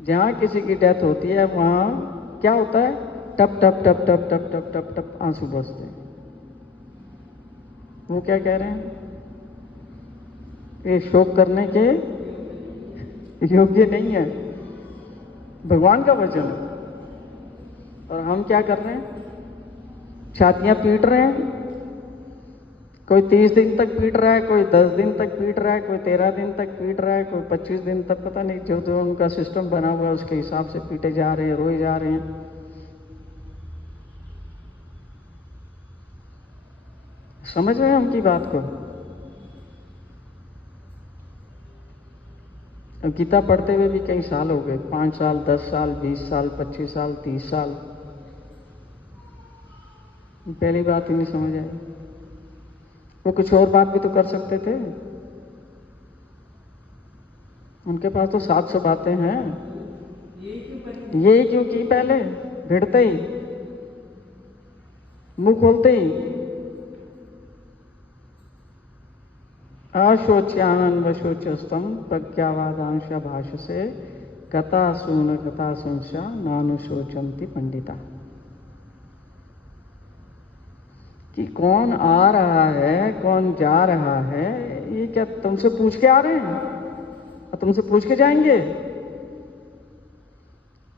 जहां किसी की डेथ होती है वहां क्या होता है? टप टप टप टप टप टप टप टप आंसू बरसते हैं। वो क्या कह रहे हैं? ये शोक करने के योग्य नहीं है, भगवान का वचन है। और हम क्या कर रहे हैं? छातियां पीट रहे हैं। कोई 30 दिन तक पीट रहा है, कोई 10 दिन तक पीट रहा है, कोई 13 दिन तक पीट रहा है, कोई 25 दिन तक, पता नहीं जो जो उनका सिस्टम बना हुआ है उसके हिसाब से पीटे जा रहे हैं, रोए जा रहे हैं। समझ रहे हैं हम की बात को? अब गीता पढ़ते हुए भी कई साल हो गए, 5 साल, 10 साल, 20 साल, 25 साल, 30 साल। पहली बात ही नहीं समझ आई। वो कुछ और बात भी तो कर सकते थे, उनके पास तो 700 बातें हैं। ये क्यों की पहले भिड़ते ही, मुंह खोलते ही? अशोच्यानन वशोचस्तम प्रज्ञावादांश भाषसे कथा सुंस्या नानुशोचंती पंडिता। कि कौन आ रहा है कौन जा रहा है ये क्या तुमसे पूछ के आ रहे हैं और तुमसे पूछ के जाएंगे?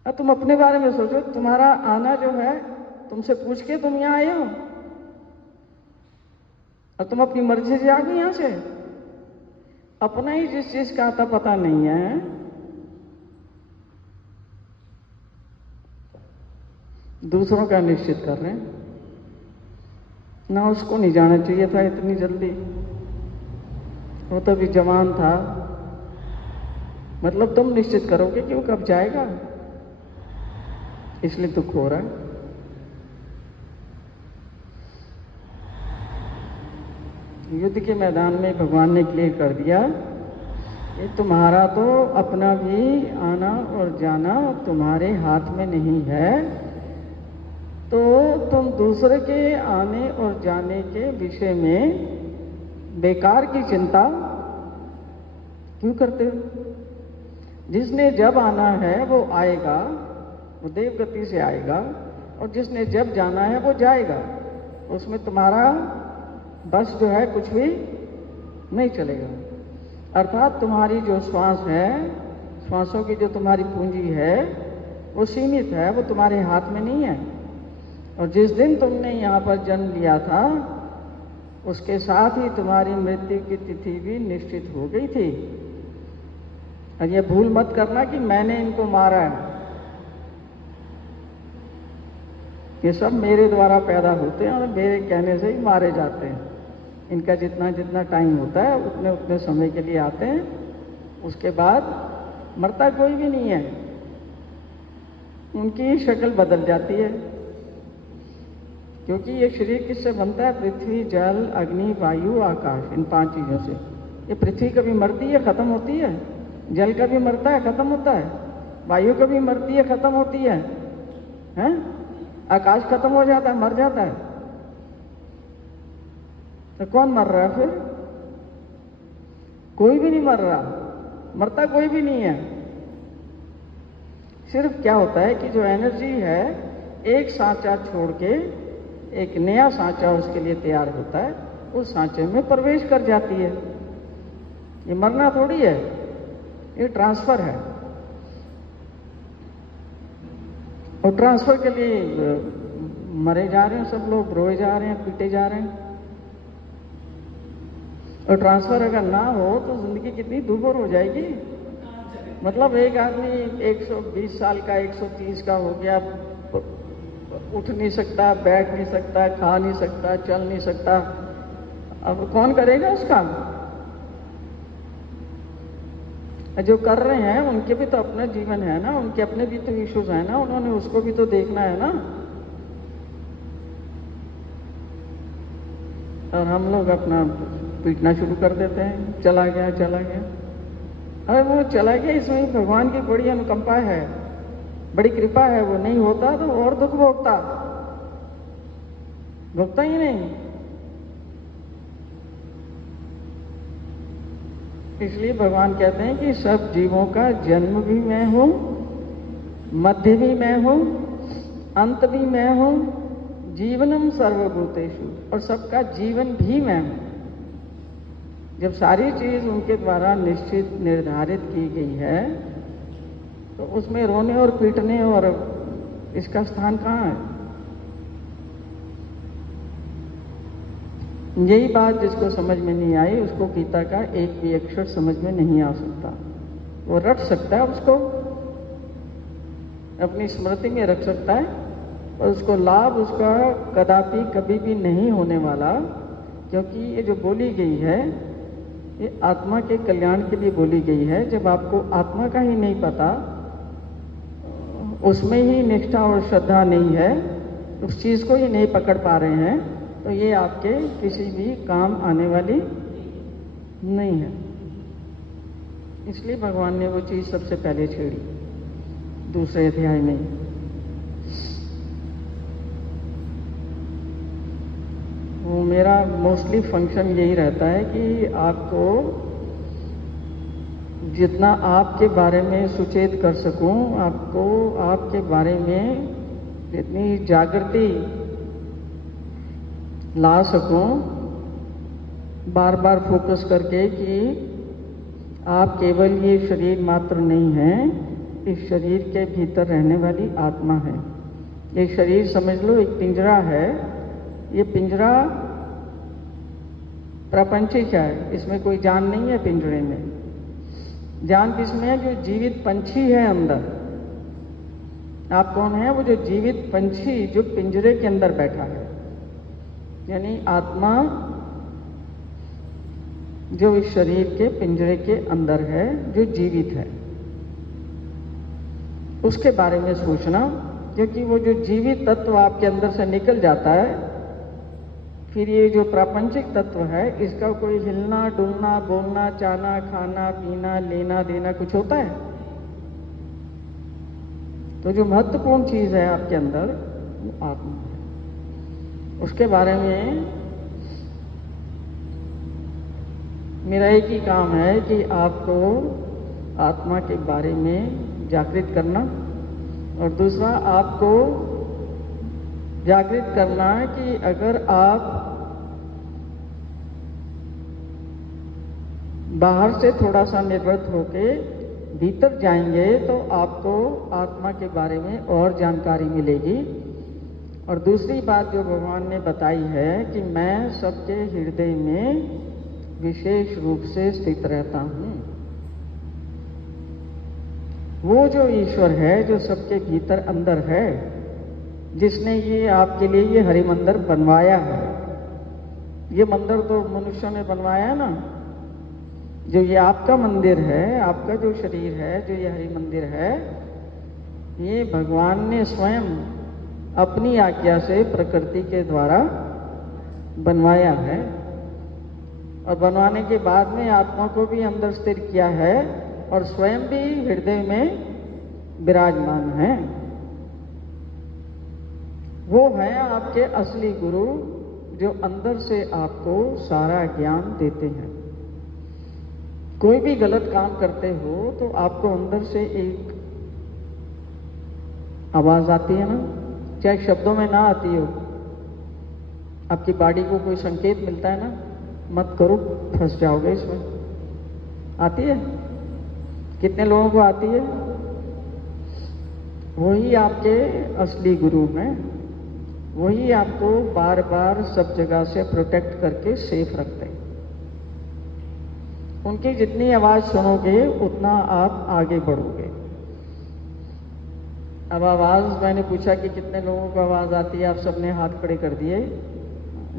और तुम अपने बारे में सोचो, तुम्हारा आना जो है तुमसे पूछ के तुम यहां आए हो और तुम अपनी मर्जी से आ गए यहां से। अपना ही जिस चीज का आता पता नहीं है, दूसरों का निश्चित कर रहे हैं। ना उसको नहीं जाना चाहिए था इतनी जल्दी, वो तो भी जवान था। मतलब तुम निश्चित करोगे कि वो कब जाएगा, इसलिए दुख हो रहा है। युद्ध के मैदान में भगवान ने क्लियर कर दिया कि तुम्हारा तो अपना भी आना और जाना तुम्हारे हाथ में नहीं है, तो तुम दूसरे के आने और जाने के विषय में बेकार की चिंता क्यों करते हो? जिसने जब आना है वो आएगा, वो देव गति से आएगा, और जिसने जब जाना है वो जाएगा। उसमें तुम्हारा बस जो है कुछ भी नहीं चलेगा। अर्थात तुम्हारी जो श्वास है, श्वासों की जो तुम्हारी पूंजी है वो सीमित है, वो तुम्हारे हाथ में नहीं है। और जिस दिन तुमने यहाँ पर जन्म लिया था उसके साथ ही तुम्हारी मृत्यु की तिथि भी निश्चित हो गई थी। और ये भूल मत करना कि मैंने इनको मारा है, ये सब मेरे द्वारा पैदा होते हैं और मेरे कहने से ही मारे जाते हैं। इनका जितना जितना टाइम होता है उतने उतने समय के लिए आते हैं, उसके बाद मरता कोई भी नहीं है, उनकी शक्ल बदल जाती है। क्योंकि ये शरीर किससे बनता है? पृथ्वी, जल, अग्नि, वायु, आकाश, इन 5 चीजों से। ये पृथ्वी कभी मरती है, खत्म होती है, जल कभी मरता है, खत्म होता है, वायु कभी मरती है, खत्म होती है, हैं? आकाश खत्म हो जाता है, मर जाता है। तो कौन मर रहा है फिर? कोई भी नहीं मर रहा, मरता कोई भी नहीं है। सिर्फ क्या होता है कि जो एनर्जी है एक सांचा छोड़ के एक नया सांचा उसके लिए तैयार होता है, उस सांचे में प्रवेश कर जाती है। ये मरना थोड़ी है, ये ट्रांसफर है। और ट्रांसफर के लिए मरे जा रहे हैं सब लोग, रोए जा रहे हैं, पीटे जा रहे हैं। और ट्रांसफर अगर ना हो तो जिंदगी कितनी दुभर हो जाएगी। मतलब एक आदमी 120 साल का, 130 का हो गया, उठ नहीं सकता, बैठ नहीं सकता, खा नहीं सकता, चल नहीं सकता, अब कौन करेगा उसका? जो कर रहे हैं उनके भी तो अपना जीवन है ना, उनके अपने भी तो इश्यूज है ना, उन्होंने उसको भी तो देखना है ना। और हम लोग अपना पीटना शुरू कर देते हैं, चला गया चला गया। अरे वो चला गया, इसमें भगवान की बड़ी अनुकंपा है, बड़ी कृपा है। वो नहीं होता तो और दुख भोगता ही नहीं। इसलिए भगवान कहते हैं कि सब जीवों का जन्म भी मैं हूं, मध्य भी मैं हूं, अंत भी मैं हूं, जीवनम सर्वभूतेषु, और सबका जीवन भी मैं हूं। जब सारी चीज उनके द्वारा निश्चित निर्धारित की गई है तो उसमें रोने और पीटने और इसका स्थान कहाँ है? यही बात जिसको समझ में नहीं आई उसको गीता का एक भी अक्षर समझ में नहीं आ सकता। वो रट सकता है, उसको अपनी स्मृति में रख सकता है, और उसको लाभ उसका कदापि कभी भी नहीं होने वाला। क्योंकि ये जो बोली गई है ये आत्मा के कल्याण के लिए बोली गई है। जब आपको आत्मा का ही नहीं पता, उसमें ही निष्ठा और श्रद्धा नहीं है, उस चीज़ को ही नहीं पकड़ पा रहे हैं, तो ये आपके किसी भी काम आने वाली नहीं है। इसलिए भगवान ने वो चीज़ सबसे पहले छेड़ी दूसरे अध्याय में। वो मेरा मोस्टली फंक्शन यही रहता है कि आपको जितना आपके बारे में सुचेत कर सकूं, आपको आपके बारे में जितनी जागृति ला सकूं, बार बार फोकस करके कि आप केवल ये शरीर मात्र नहीं हैं, इस शरीर के भीतर रहने वाली आत्मा है। ये शरीर समझ लो एक पिंजरा है, ये पिंजरा प्रापंचिक है, इसमें कोई जान नहीं है। पिंजरे में जान किसमें है? जो जीवित पंछी है अंदर। आप कौन है? वो जो जीवित पंछी जो पिंजरे के अंदर बैठा है, यानी आत्मा जो इस शरीर के पिंजरे के अंदर है, जो जीवित है, उसके बारे में सोचना। क्योंकि वो जो जीवित तत्व आपके अंदर से निकल जाता है, फिर ये जो प्रापंचिक तत्व है, इसका कोई हिलना डुलना, बोलना चाहना, खाना पीना, लेना देना कुछ होता है? तो जो महत्वपूर्ण चीज है आपके अंदर, वो आत्मा है। उसके बारे में मेरा एक ही काम है कि आपको आत्मा के बारे में जागृत करना, और दूसरा आपको जागृत करना है कि अगर आप बाहर से थोड़ा सा निर्वृत्त होके भीतर जाएंगे तो आपको आत्मा के बारे में और जानकारी मिलेगी। और दूसरी बात जो भगवान ने बताई है कि मैं सबके हृदय में विशेष रूप से स्थित रहता हूं। वो जो ईश्वर है जो सबके भीतर अंदर है, जिसने ये आपके लिए ये हरि मंदिर बनवाया है। ये मंदिर तो मनुष्यों ने बनवाया है ना। जो ये आपका मंदिर है, आपका जो शरीर है, जो ये हरि मंदिर है, ये भगवान ने स्वयं अपनी आज्ञा से प्रकृति के द्वारा बनवाया है। और बनवाने के बाद में आत्मा को भी अंदर स्थिर किया है और स्वयं भी हृदय में विराजमान है। वो है आपके असली गुरु, जो अंदर से आपको सारा ज्ञान देते हैं। कोई भी गलत काम करते हो तो आपको अंदर से एक आवाज आती है ना, चाहे शब्दों में ना आती हो, आपकी बॉडी को कोई संकेत मिलता है ना, मत करो फंस जाओगे इसमें। आती है? कितने लोगों को आती है? वही आपके असली गुरु हैं। वही आपको बार बार सब जगह से प्रोटेक्ट करके सेफ रखते हैं। उनकी जितनी आवाज सुनोगे उतना आप आगे बढ़ोगे। अब आवाज मैंने पूछा कि कितने लोगों को आवाज आती है, आप सबने हाथ खड़े कर दिए।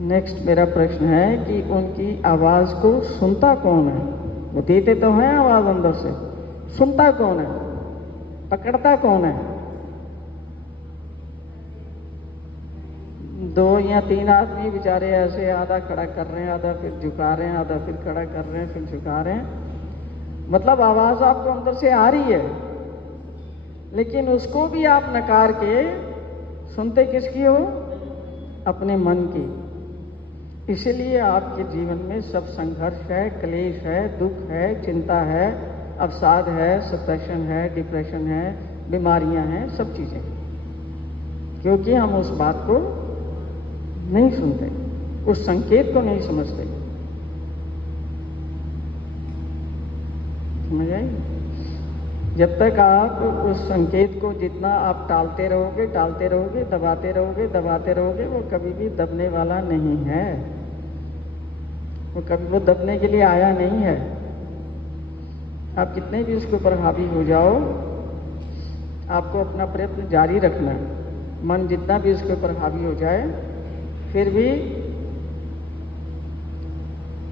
नेक्स्ट मेरा प्रश्न है कि उनकी आवाज को सुनता कौन है? वो देते तो हैं आवाज अंदर से, सुनता कौन है? पकड़ता कौन है? 2 या 3 आदमी बेचारे ऐसे आधा खड़ा कर रहे हैं, आधा फिर झुका रहे हैं, आधा फिर खड़ा कर रहे हैं, फिर झुका रहे हैं। मतलब आवाज आपको अंदर से आ रही है, लेकिन उसको भी आप नकार के सुनते किसकी हो? अपने मन की। इसीलिए आपके जीवन में सब संघर्ष है, क्लेश है, दुख है, चिंता है, अवसाद है, सप्रेशन है, डिप्रेशन है, बीमारियां हैं, सब चीजें, क्योंकि हम उस बात को नहीं सुनते, उस संकेत को नहीं समझते। समझ आई? जब तक आप उस संकेत को जितना आप टालते रहोगे, दबाते रहोगे, वो कभी भी दबने वाला नहीं है। वो दबने के लिए आया नहीं है। आप कितने भी उसके ऊपर हावी हो जाओ, आपको अपना प्रयत्न जारी रखना है। मन जितना भी उसके ऊपर हावी हो जाए, फिर भी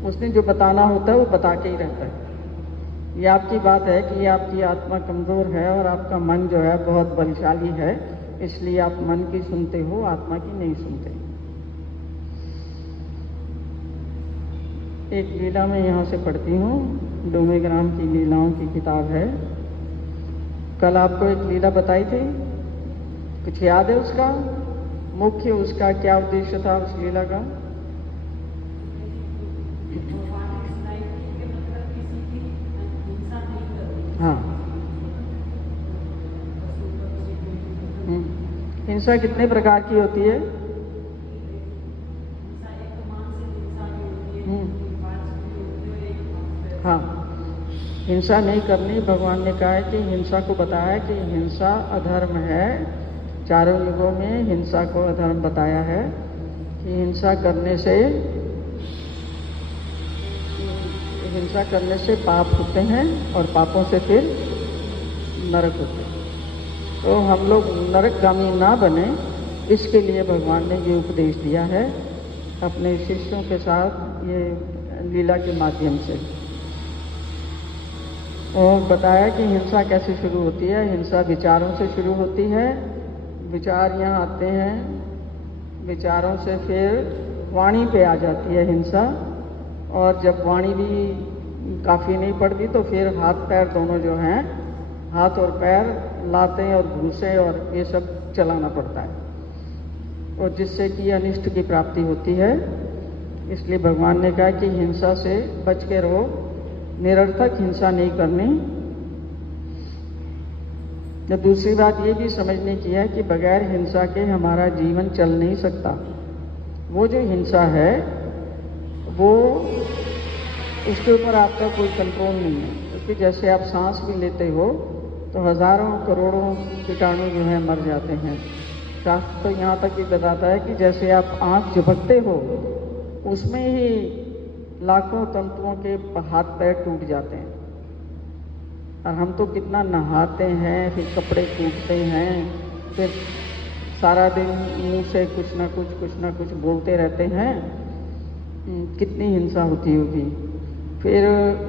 उसने जो बताना होता है वो बता के ही रहता है। ये आपकी बात है कि आपकी आत्मा कमजोर है और आपका मन जो है बहुत बलशाली है, इसलिए आप मन की सुनते हो, आत्मा की नहीं सुनते। एक लीला मैं यहाँ से पढ़ती हूँ, डोमेग्राम की लीलाओं की किताब है। कल आपको एक लीला बताई थी, कुछ याद है उसका? मुख्य उसका क्या उद्देश्य था उस लीला का? हाँ। हिंसा कितने प्रकार की होती है? हाँ, हिंसा नहीं करनी। भगवान ने कहा है कि हिंसा को बताया है कि हिंसा अधर्म है। चारों युगों में हिंसा को अधर्म बताया है कि हिंसा करने से पाप होते हैं और पापों से फिर नरक होते हैं। तो हम लोग नरकगामी ना बने, इसके लिए भगवान ने ये उपदेश दिया है अपने शिष्यों के साथ, ये लीला के माध्यम से। और बताया कि हिंसा कैसे शुरू होती है। हिंसा विचारों से शुरू होती है। विचार यहाँ आते हैं, विचारों से फिर वाणी पे आ जाती है हिंसा, और जब वाणी भी काफ़ी नहीं पड़ती तो फिर हाथ पैर दोनों जो हैं, हाथ और पैर, लातें और घूसे और ये सब चलाना पड़ता है, और जिससे कि अनिष्ट की प्राप्ति होती है। इसलिए भगवान ने कहा कि हिंसा से बच के रहो, निरर्थक हिंसा नहीं करनी। तो दूसरी बात ये भी समझने की है कि बगैर हिंसा के हमारा जीवन चल नहीं सकता। वो जो हिंसा है वो, उसके ऊपर आपका कोई कंट्रोल नहीं है, क्योंकि जैसे आप सांस भी लेते हो तो हजारों करोड़ों कीटाणु जो हैं मर जाते हैं। शास्त्र तो यहाँ तक ये बताता है कि जैसे आप आँख झपकते हो उसमें ही लाखों तंतुओं के हाथ पैर टूट जाते हैं। और हम तो कितना नहाते हैं, फिर कपड़े टूटते हैं, फिर सारा दिन मुंह से कुछ ना कुछ बोलते रहते हैं। कितनी हिंसा होती होगी। फिर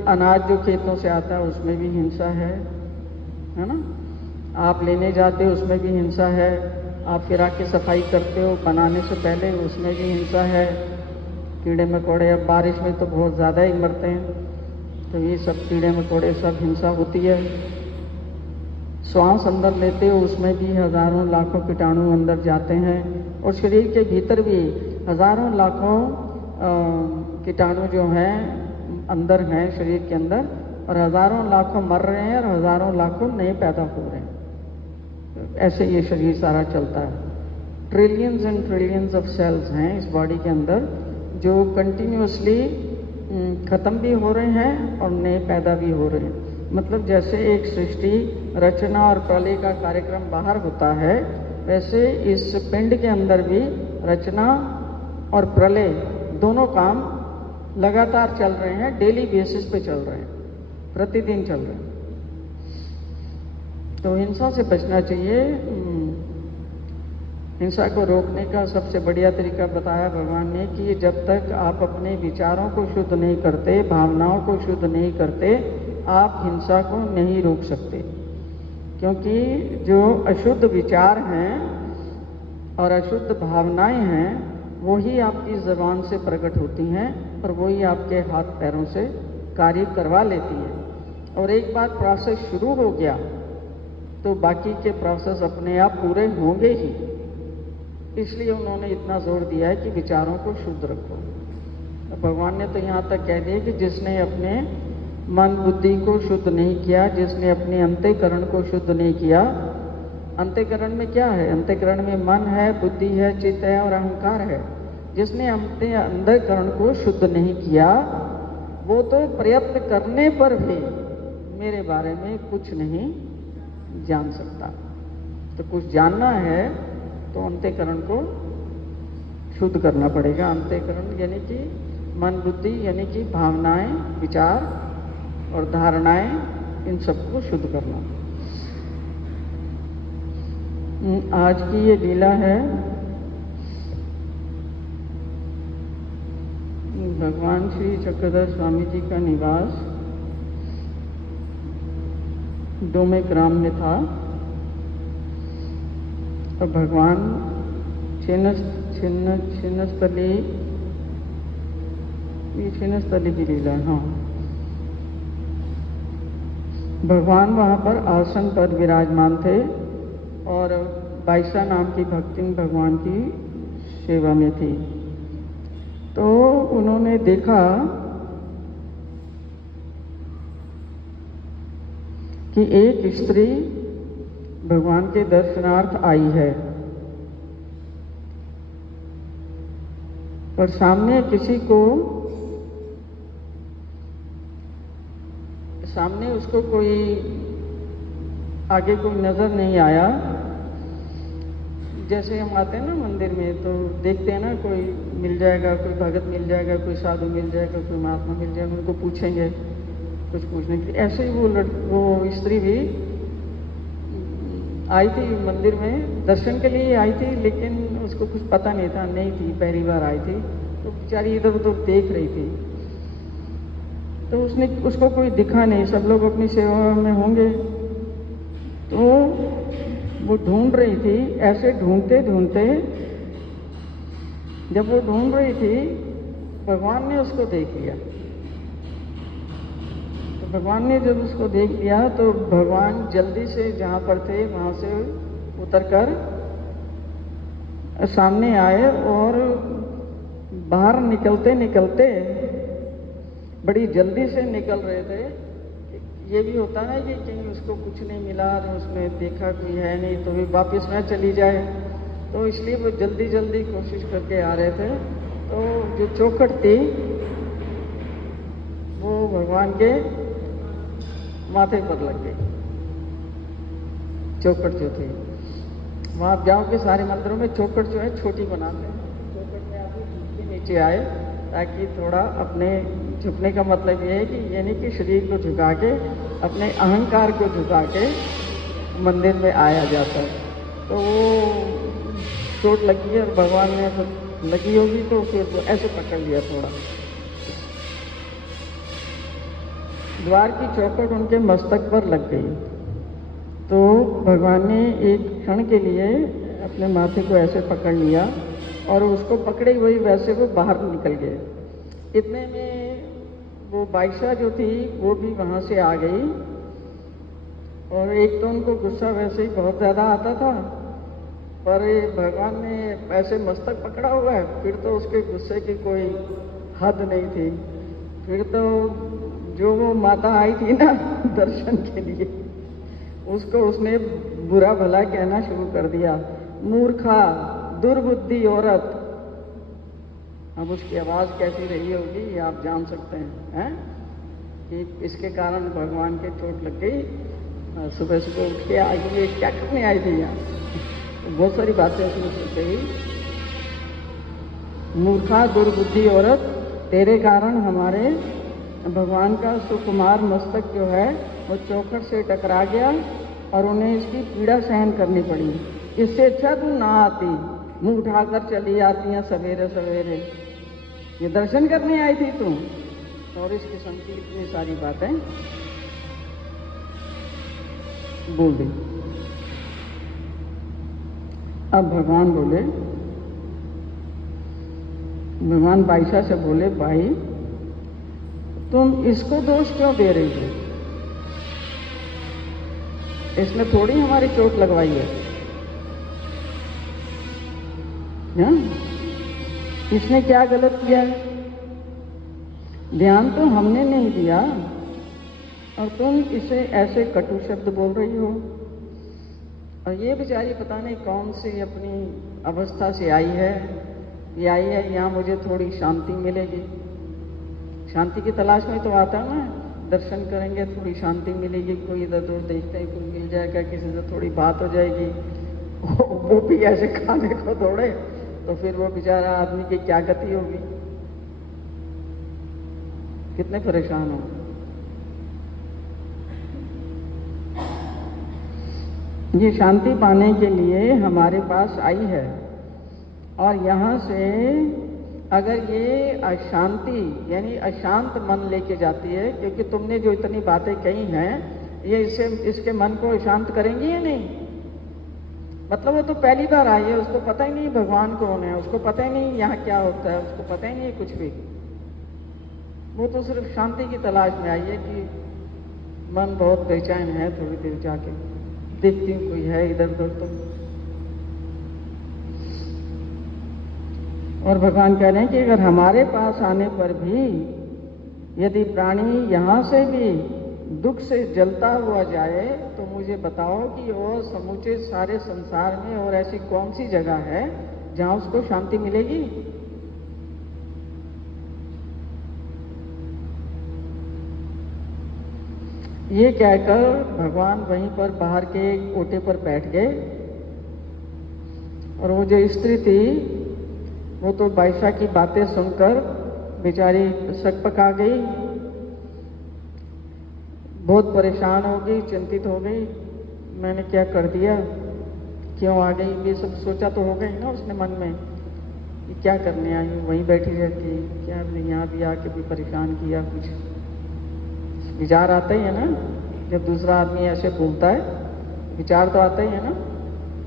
अनाज जो खेतों से आता है उसमें भी हिंसा है ना? आप लेने जाते हो उसमें भी हिंसा है। आप फिर आके सफाई करते हो बनाने से पहले, उसमें भी हिंसा है। कीड़े मकोड़े, अब बारिश में तो बहुत ज़्यादा ही मरते हैं, तो ये सब कीड़े मकोड़े सब हिंसा होती है। श्वास अंदर लेते हो उसमें भी हजारों लाखों कीटाणु अंदर जाते हैं, और शरीर के भीतर भी हजारों लाखों कीटाणु जो हैं अंदर हैं शरीर के अंदर, और हजारों लाखों मर रहे हैं और हजारों लाखों नए पैदा हो रहे हैं। ऐसे ये शरीर सारा चलता है। Trillions and trillions of cells हैं इस बॉडी के अंदर, जो कंटिन्यूसली ख़त्म भी हो रहे हैं और नए पैदा भी हो रहे हैं। मतलब जैसे एक सृष्टि रचना और प्रलय का कार्यक्रम बाहर होता है, वैसे इस पिंड के अंदर भी रचना और प्रलय दोनों काम लगातार चल रहे हैं, डेली बेसिस पे चल रहे हैं, प्रतिदिन चल रहे हैं। तो हिंसा से बचना चाहिए। हिंसा को रोकने का सबसे बढ़िया तरीका बताया भगवान ने कि जब तक आप अपने विचारों को शुद्ध नहीं करते, भावनाओं को शुद्ध नहीं करते, आप हिंसा को नहीं रोक सकते। क्योंकि जो अशुद्ध विचार हैं और अशुद्ध भावनाएं हैं, वही आपकी ज़बान से प्रकट होती हैं और वही आपके हाथ पैरों से कार्य करवा लेती है। और एक बार प्रोसेस शुरू हो गया तो बाकी के प्रोसेस अपने आप पूरे होंगे ही। इसलिए उन्होंने इतना जोर दिया है कि विचारों को शुद्ध रखो। तो भगवान ने तो यहाँ तक कह दिया कि जिसने अपने मन बुद्धि को शुद्ध नहीं किया, जिसने अपने अंतःकरण को शुद्ध नहीं किया। अंतःकरण में क्या है? अंतःकरण में मन है, बुद्धि है, चित्त है और अहंकार है। जिसने अपने अंतःकरण को शुद्ध नहीं किया, वो तो प्रयत्न करने पर भी मेरे बारे में कुछ नहीं जान सकता। तो कुछ जानना है तो अंतःकरण को शुद्ध करना पड़ेगा। अंतःकरण यानी कि मन बुद्धि, यानी कि भावनाएं, विचार और धारणाएं, इन सबको शुद्ध करना। आज की ये लीला है भगवान श्री चक्रधर स्वामी जी का निवास डोमेग्राम में था, तो भगवान छिन्नस्थली, ये छिन्नस्थली की लीला, हाँ, भगवान वहाँ पर आसन पर विराजमान थे और बाईसा नाम की भक्तिन भगवान की सेवा में थी। तो उन्होंने देखा कि एक स्त्री भगवान के दर्शनार्थ आई है, पर सामने उसको कोई आगे कोई नजर नहीं आया। जैसे हम आते हैं ना मंदिर में तो देखते हैं ना, कोई मिल जाएगा, कोई भगत मिल जाएगा, कोई साधु मिल जाएगा, कोई महात्मा मिल जाएगा, उनको पूछेंगे कुछ पूछने के लिए। ऐसे ही वो स्त्री भी आई थी मंदिर में, दर्शन के लिए आई थी, लेकिन उसको कुछ पता नहीं था, नहीं थी, पहली बार आई थी, तो बेचारी इधर उधर देख रही थी। तो उसको कोई दिखा नहीं, सब लोग अपनी सेवा में होंगे, तो वो ढूंढ रही थी। ऐसे ढूंढते ढूंढते जब वो ढूंढ रही थी, भगवान ने उसको देख लिया। तो भगवान ने जब उसको देख लिया तो भगवान जल्दी से जहाँ पर थे वहाँ से उतरकर सामने आए और बाहर निकलते निकलते बड़ी जल्दी से निकल रहे थे। ये भी होता है कि कहीं उसको कुछ नहीं मिला और उसमें देखा कोई है नहीं तो भी वापस न चली जाए, तो इसलिए वो जल्दी जल्दी कोशिश करके आ रहे थे। तो जो चौखट थी वो भगवान के माथे पर लग गई। चौखट जो थी, वहाँ आप जाओगे सारे मंदिरों में चौखट जो है छोटी बनाते हैं, चौखट में आप नीचे आए ताकि थोड़ा अपने झुकने का मतलब ये है कि यानी कि शरीर को झुका के, अपने अहंकार को झुका के मंदिर में आया जाता है। तो वो चोट लगी और भगवान ने तो लगी होगी तो फिर वो ऐसे पकड़ लिया थोड़ा। द्वार की चौखट उनके मस्तक पर लग गई, तो भगवान ने एक क्षण के लिए अपने माथे को ऐसे पकड़ लिया और उसको पकड़े हुए वैसे वो बाहर निकल गए। इतने में वो बाईसा जो थी वो भी वहाँ से आ गई, और एक तो उनको गुस्सा वैसे ही बहुत ज़्यादा आता था, पर भगवान ने ऐसे मस्तक पकड़ा हुआ है, फिर तो उसके गुस्से की कोई हद नहीं थी। फिर तो जो वो माता आई थी ना दर्शन के लिए, उसको उसने बुरा भला कहना शुरू कर दिया, मूर्खा, दुर्बुद्धि औरत। अब उसकी आवाज़ कैसी रही होगी ये आप जान सकते हैं कि इसके कारण भगवान के चोट लग गई। सुबह सुबह उठ के आई, ये क्या करने आई थी यहाँ, बहुत सारी बातें उसने सुन गई। मूर्खा, दुर्बुद्धि औरत, तेरे कारण हमारे भगवान का सुकुमार मस्तक जो है वो चौखट से टकरा गया और उन्हें इसकी पीड़ा सहन करनी पड़ी। इससे अच्छा तू ना आती, मुंह उठाकर चली आती हैं सवेरे सवेरे, ये दर्शन करने आई थी तू। और इस किस्म की इतनी सारी बातें बोल दी। अब भगवान बोले, भगवान बाईसा से बोले, भाई तुम इसको दोष क्यों दे रही हो, इसने थोड़ी हमारी चोट लगवाई है, इसने क्या गलत किया है, ध्यान तो हमने नहीं दिया और तुम इसे ऐसे कटु शब्द बोल रही हो। और ये बेचारी पता नहीं कौन सी अपनी अवस्था से आई है, ये आई है यहाँ मुझे थोड़ी शांति मिलेगी। शांति की तलाश में तो आता है ना, दर्शन करेंगे थोड़ी शांति मिलेगी, कोई इधर उधर देखते हैं कोई मिल जाएगा, किसी से थोड़ी बात हो जाएगी, वो भी ऐसे खाने को दौड़े तो फिर वो बेचारा आदमी की क्या गति होगी, कितने परेशान हो। ये शांति पाने के लिए हमारे पास आई है, और यहाँ से अगर ये अशांति यानी अशांत मन लेके जाती है, क्योंकि तुमने जो इतनी बातें कही हैं ये इसके मन को अशांत करेंगी या नहीं, मतलब वो तो पहली बार आई है, उसको पता ही नहीं भगवान कौन है, उसको पता ही नहीं यहाँ क्या होता है, उसको पता ही नहीं कुछ भी। वो तो सिर्फ शांति की तलाश में आई है कि मन बहुत बेचैन है, थोड़ी देर जाके देखती हूँ कोई है इधर उधर तो। और भगवान कह रहे हैं कि अगर हमारे पास आने पर भी यदि प्राणी यहाँ से भी दुख से जलता हुआ जाए तो मुझे बताओ कि और समूचे सारे संसार में और ऐसी कौन सी जगह है जहां उसको शांति मिलेगी। ये कहकर भगवान वहीं पर बाहर के ओटे पर बैठ गए। और वो जो स्त्री थी वो तो बाईशा की बातें सुनकर बेचारी सकपका गई, बहुत परेशान हो गई, चिंतित हो गई। मैंने क्या कर दिया, क्यों आ गई, ये सब सोचा तो हो गई ना उसने मन में कि क्या करने आई हूँ, वहीं बैठी रहती, क्या यहाँ भी आके भी परेशान किया। कुछ विचार आते ही है ना, जब दूसरा आदमी ऐसे बोलता है विचार तो आता ही है ना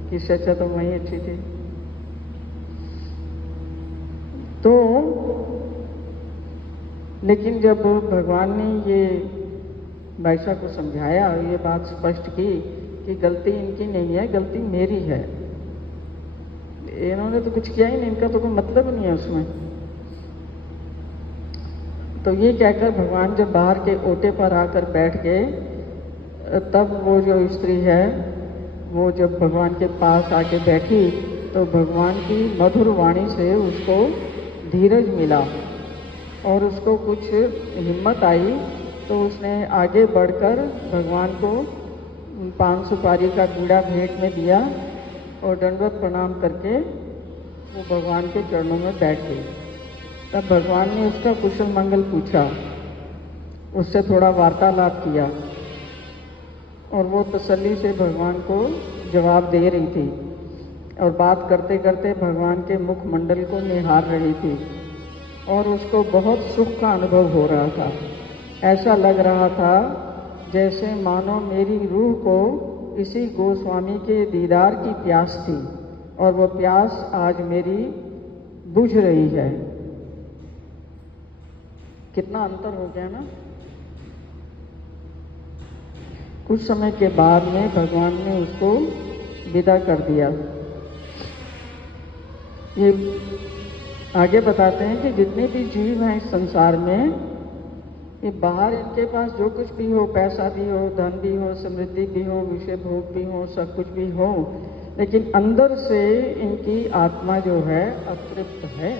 कि इससे अच्छा तो वहीं अच्छी थी। तो लेकिन जब भगवान ने ये बाईशा को समझाया और ये बात स्पष्ट की कि गलती इनकी नहीं है, गलती मेरी है, इन्होंने तो कुछ किया ही नहीं, इनका तो कोई मतलब नहीं है उसमें। तो ये कहकर भगवान जब बाहर के ओटे पर आकर बैठ गए, तब वो जो स्त्री है वो जब भगवान के पास आके बैठी तो भगवान की मधुर वाणी से उसको धीरज मिला और उसको कुछ हिम्मत आई। तो उसने आगे बढ़कर भगवान को 5 सुपारी का बीड़ा भेंट में दिया और दंडवत प्रणाम करके वो भगवान के चरणों में बैठ गई। तब भगवान ने उसका कुशल मंगल पूछा, उससे थोड़ा वार्तालाप किया और वो तसल्ली से भगवान को जवाब दे रही थी और बात करते करते भगवान के मुखमंडल को निहार रही थी और उसको बहुत सुख का अनुभव हो रहा था। ऐसा लग रहा था जैसे मानो मेरी रूह को इसी गोस्वामी के दीदार की प्यास थी और वो प्यास आज मेरी बुझ रही है। कितना अंतर हो गया ना। कुछ समय के बाद में भगवान ने उसको विदा कर दिया। ये आगे बताते हैं कि जितने भी जीव हैं इस संसार में, ये बाहर इनके पास जो कुछ भी हो, पैसा भी हो, धन भी हो, समृद्धि भी हो, विषय भोग भी हो, सब कुछ भी हो, लेकिन अंदर से इनकी आत्मा जो है अतृप्त है।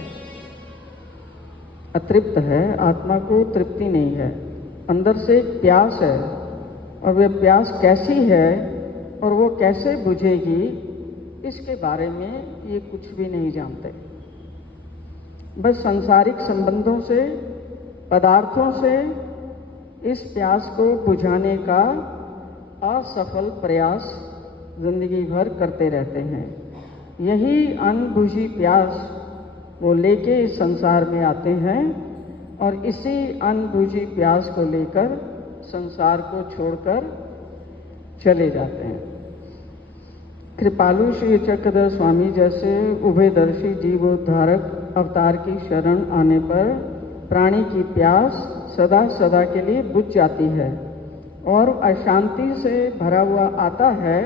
अतृप्त है, आत्मा को तृप्ति नहीं है, अंदर से एक प्यास है और वह प्यास कैसी है और वो कैसे बुझेगी इसके बारे में ये कुछ भी नहीं जानते। बस सांसारिक संबंधों से, पदार्थों से इस प्यास को बुझाने का असफल प्रयास जिंदगी भर करते रहते हैं। यही अनबुझी प्यास वो लेके इस संसार में आते हैं और इसी अनबुझी प्यास को लेकर संसार को छोड़कर चले जाते हैं। कृपालु श्री चक्रधर स्वामी जैसे उभयदर्शी जीवोद्धारक अवतार की शरण आने पर प्राणी की प्यास सदा सदा के लिए बुझ जाती है और अशांति से भरा हुआ आता है,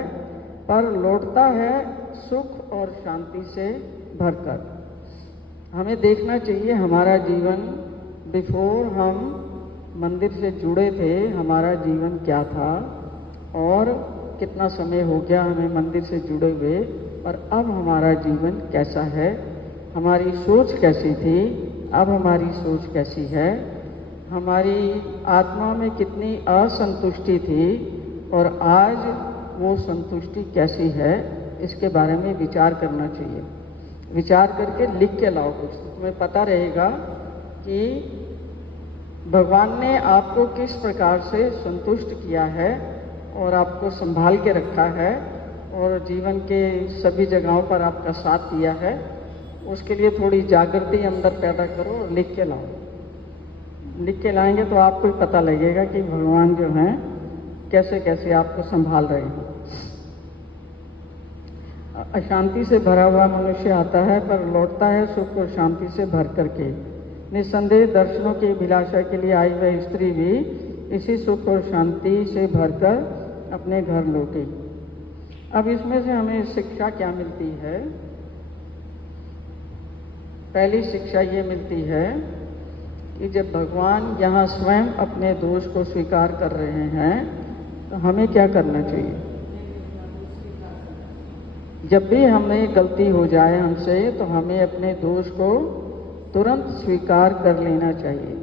पर लौटता है सुख और शांति से भरकर। हमें देखना चाहिए हमारा जीवन बिफोर हम मंदिर से जुड़े थे, हमारा जीवन क्या था और कितना समय हो गया हमें मंदिर से जुड़े हुए, और अब हमारा जीवन कैसा है, हमारी सोच कैसी थी, अब हमारी सोच कैसी है, हमारी आत्मा में कितनी असंतुष्टि थी और आज वो संतुष्टि कैसी है, इसके बारे में विचार करना चाहिए। विचार करके लिख के लाओ कुछ, तुम्हें पता रहेगा कि भगवान ने आपको किस प्रकार से संतुष्ट किया है और आपको संभाल के रखा है और जीवन के सभी जगहों पर आपका साथ दिया है। उसके लिए थोड़ी जागृति अंदर पैदा करो और लिख के लाओ। लिख के लाएंगे तो आपको ही पता लगेगा कि भगवान जो हैं कैसे कैसे आपको संभाल रहे हैं। अशांति से भरा हुआ मनुष्य आता है पर लौटता है सुख और शांति से भर करके। निस्संदेह दर्शनों की अभिलाषा के लिए आई वह स्त्री भी इसी सुख और शांति से भरकर अपने घर लौटी। अब इसमें से हमें शिक्षा क्या मिलती है? पहली शिक्षा ये मिलती है कि जब भगवान यहाँ स्वयं अपने दोष को स्वीकार कर रहे हैं तो हमें क्या करना चाहिए? जब भी हमें गलती हो जाए हमसे तो हमें अपने दोष को तुरंत स्वीकार कर लेना चाहिए।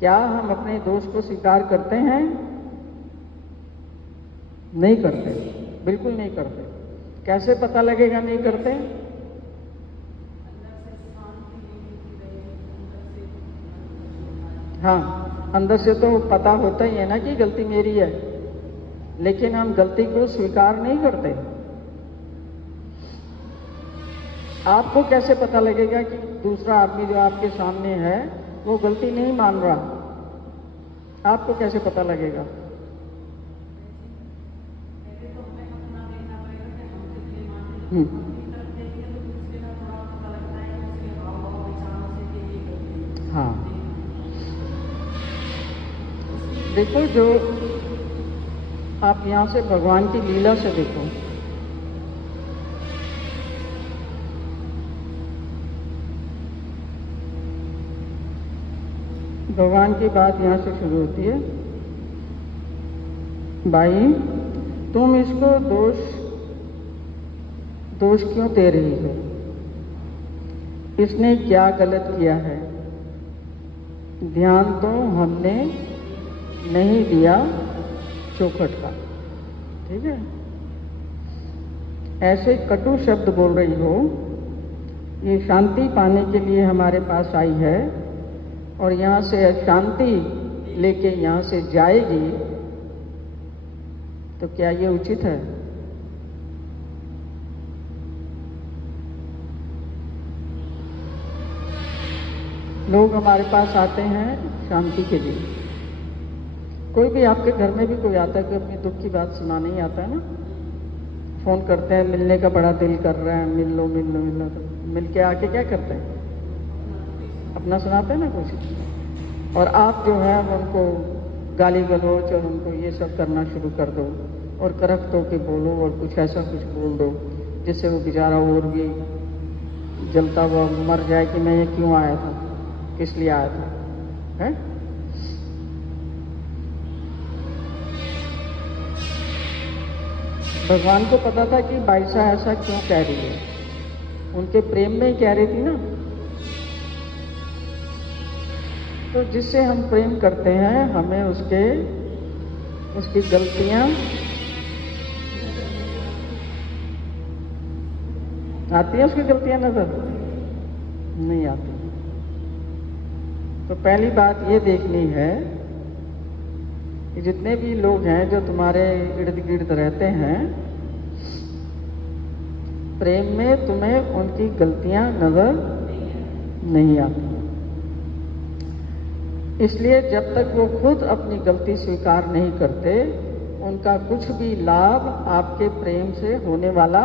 क्या हम अपने दोष को स्वीकार करते हैं? नहीं करते, बिल्कुल नहीं करते। कैसे पता लगेगा नहीं करते? हाँ, अंदर से तो पता होता ही है ना कि गलती मेरी है, लेकिन हम गलती को स्वीकार नहीं करते। आपको कैसे पता लगेगा कि दूसरा आदमी जो आपके सामने है वो गलती नहीं मान रहा? आपको कैसे पता लगेगा? हाँ, देखो, जो आप यहाँ से भगवान की लीला से देखो, भगवान की बात यहाँ से शुरू होती है। भाई, तुम इसको दोष क्यों दे रही हो? इसने क्या गलत किया है? ध्यान तो हमने नहीं दिया चौखट का। ठीक है, ऐसे कटु शब्द बोल रही हो, ये शांति पाने के लिए हमारे पास आई है और यहाँ से शांति लेके यहाँ से जाएगी, तो क्या ये उचित है? लोग हमारे पास आते हैं शांति के लिए। कोई भी आपके घर में भी कोई आता है कि अपनी दुख की बात सुनाने ही आता है ना, फोन करते हैं, मिलने का बड़ा दिल कर रहा है, मिल लो मिल लो मिल लो, तो मिल के आके क्या करते हैं? अपना सुनाते हैं ना कुछ। और आप जो है उनको गाली गलौज और उनको ये सब करना शुरू कर दो और करख तो के बोलो और कुछ ऐसा कुछ बोल दो जिससे वो बेचारा और भी जलता हुआ मर जाए कि मैं ये क्यों आया था, किस लिए आया था, है? भगवान को पता था कि बाईसा ऐसा क्यों कह रही है, उनके प्रेम में ही कह रही थी ना। तो जिससे हम प्रेम करते हैं हमें उसकी गलतियां आती हैं, उसकी गलतियां नजर नहीं आती। तो पहली बात ये देखनी है कि जितने भी लोग हैं जो तुम्हारे इर्द गिर्द रहते हैं, प्रेम में तुम्हें उनकी गलतियां नजर नहीं आती। इसलिए जब तक वो खुद अपनी गलती स्वीकार नहीं करते, उनका कुछ भी लाभ आपके प्रेम से होने वाला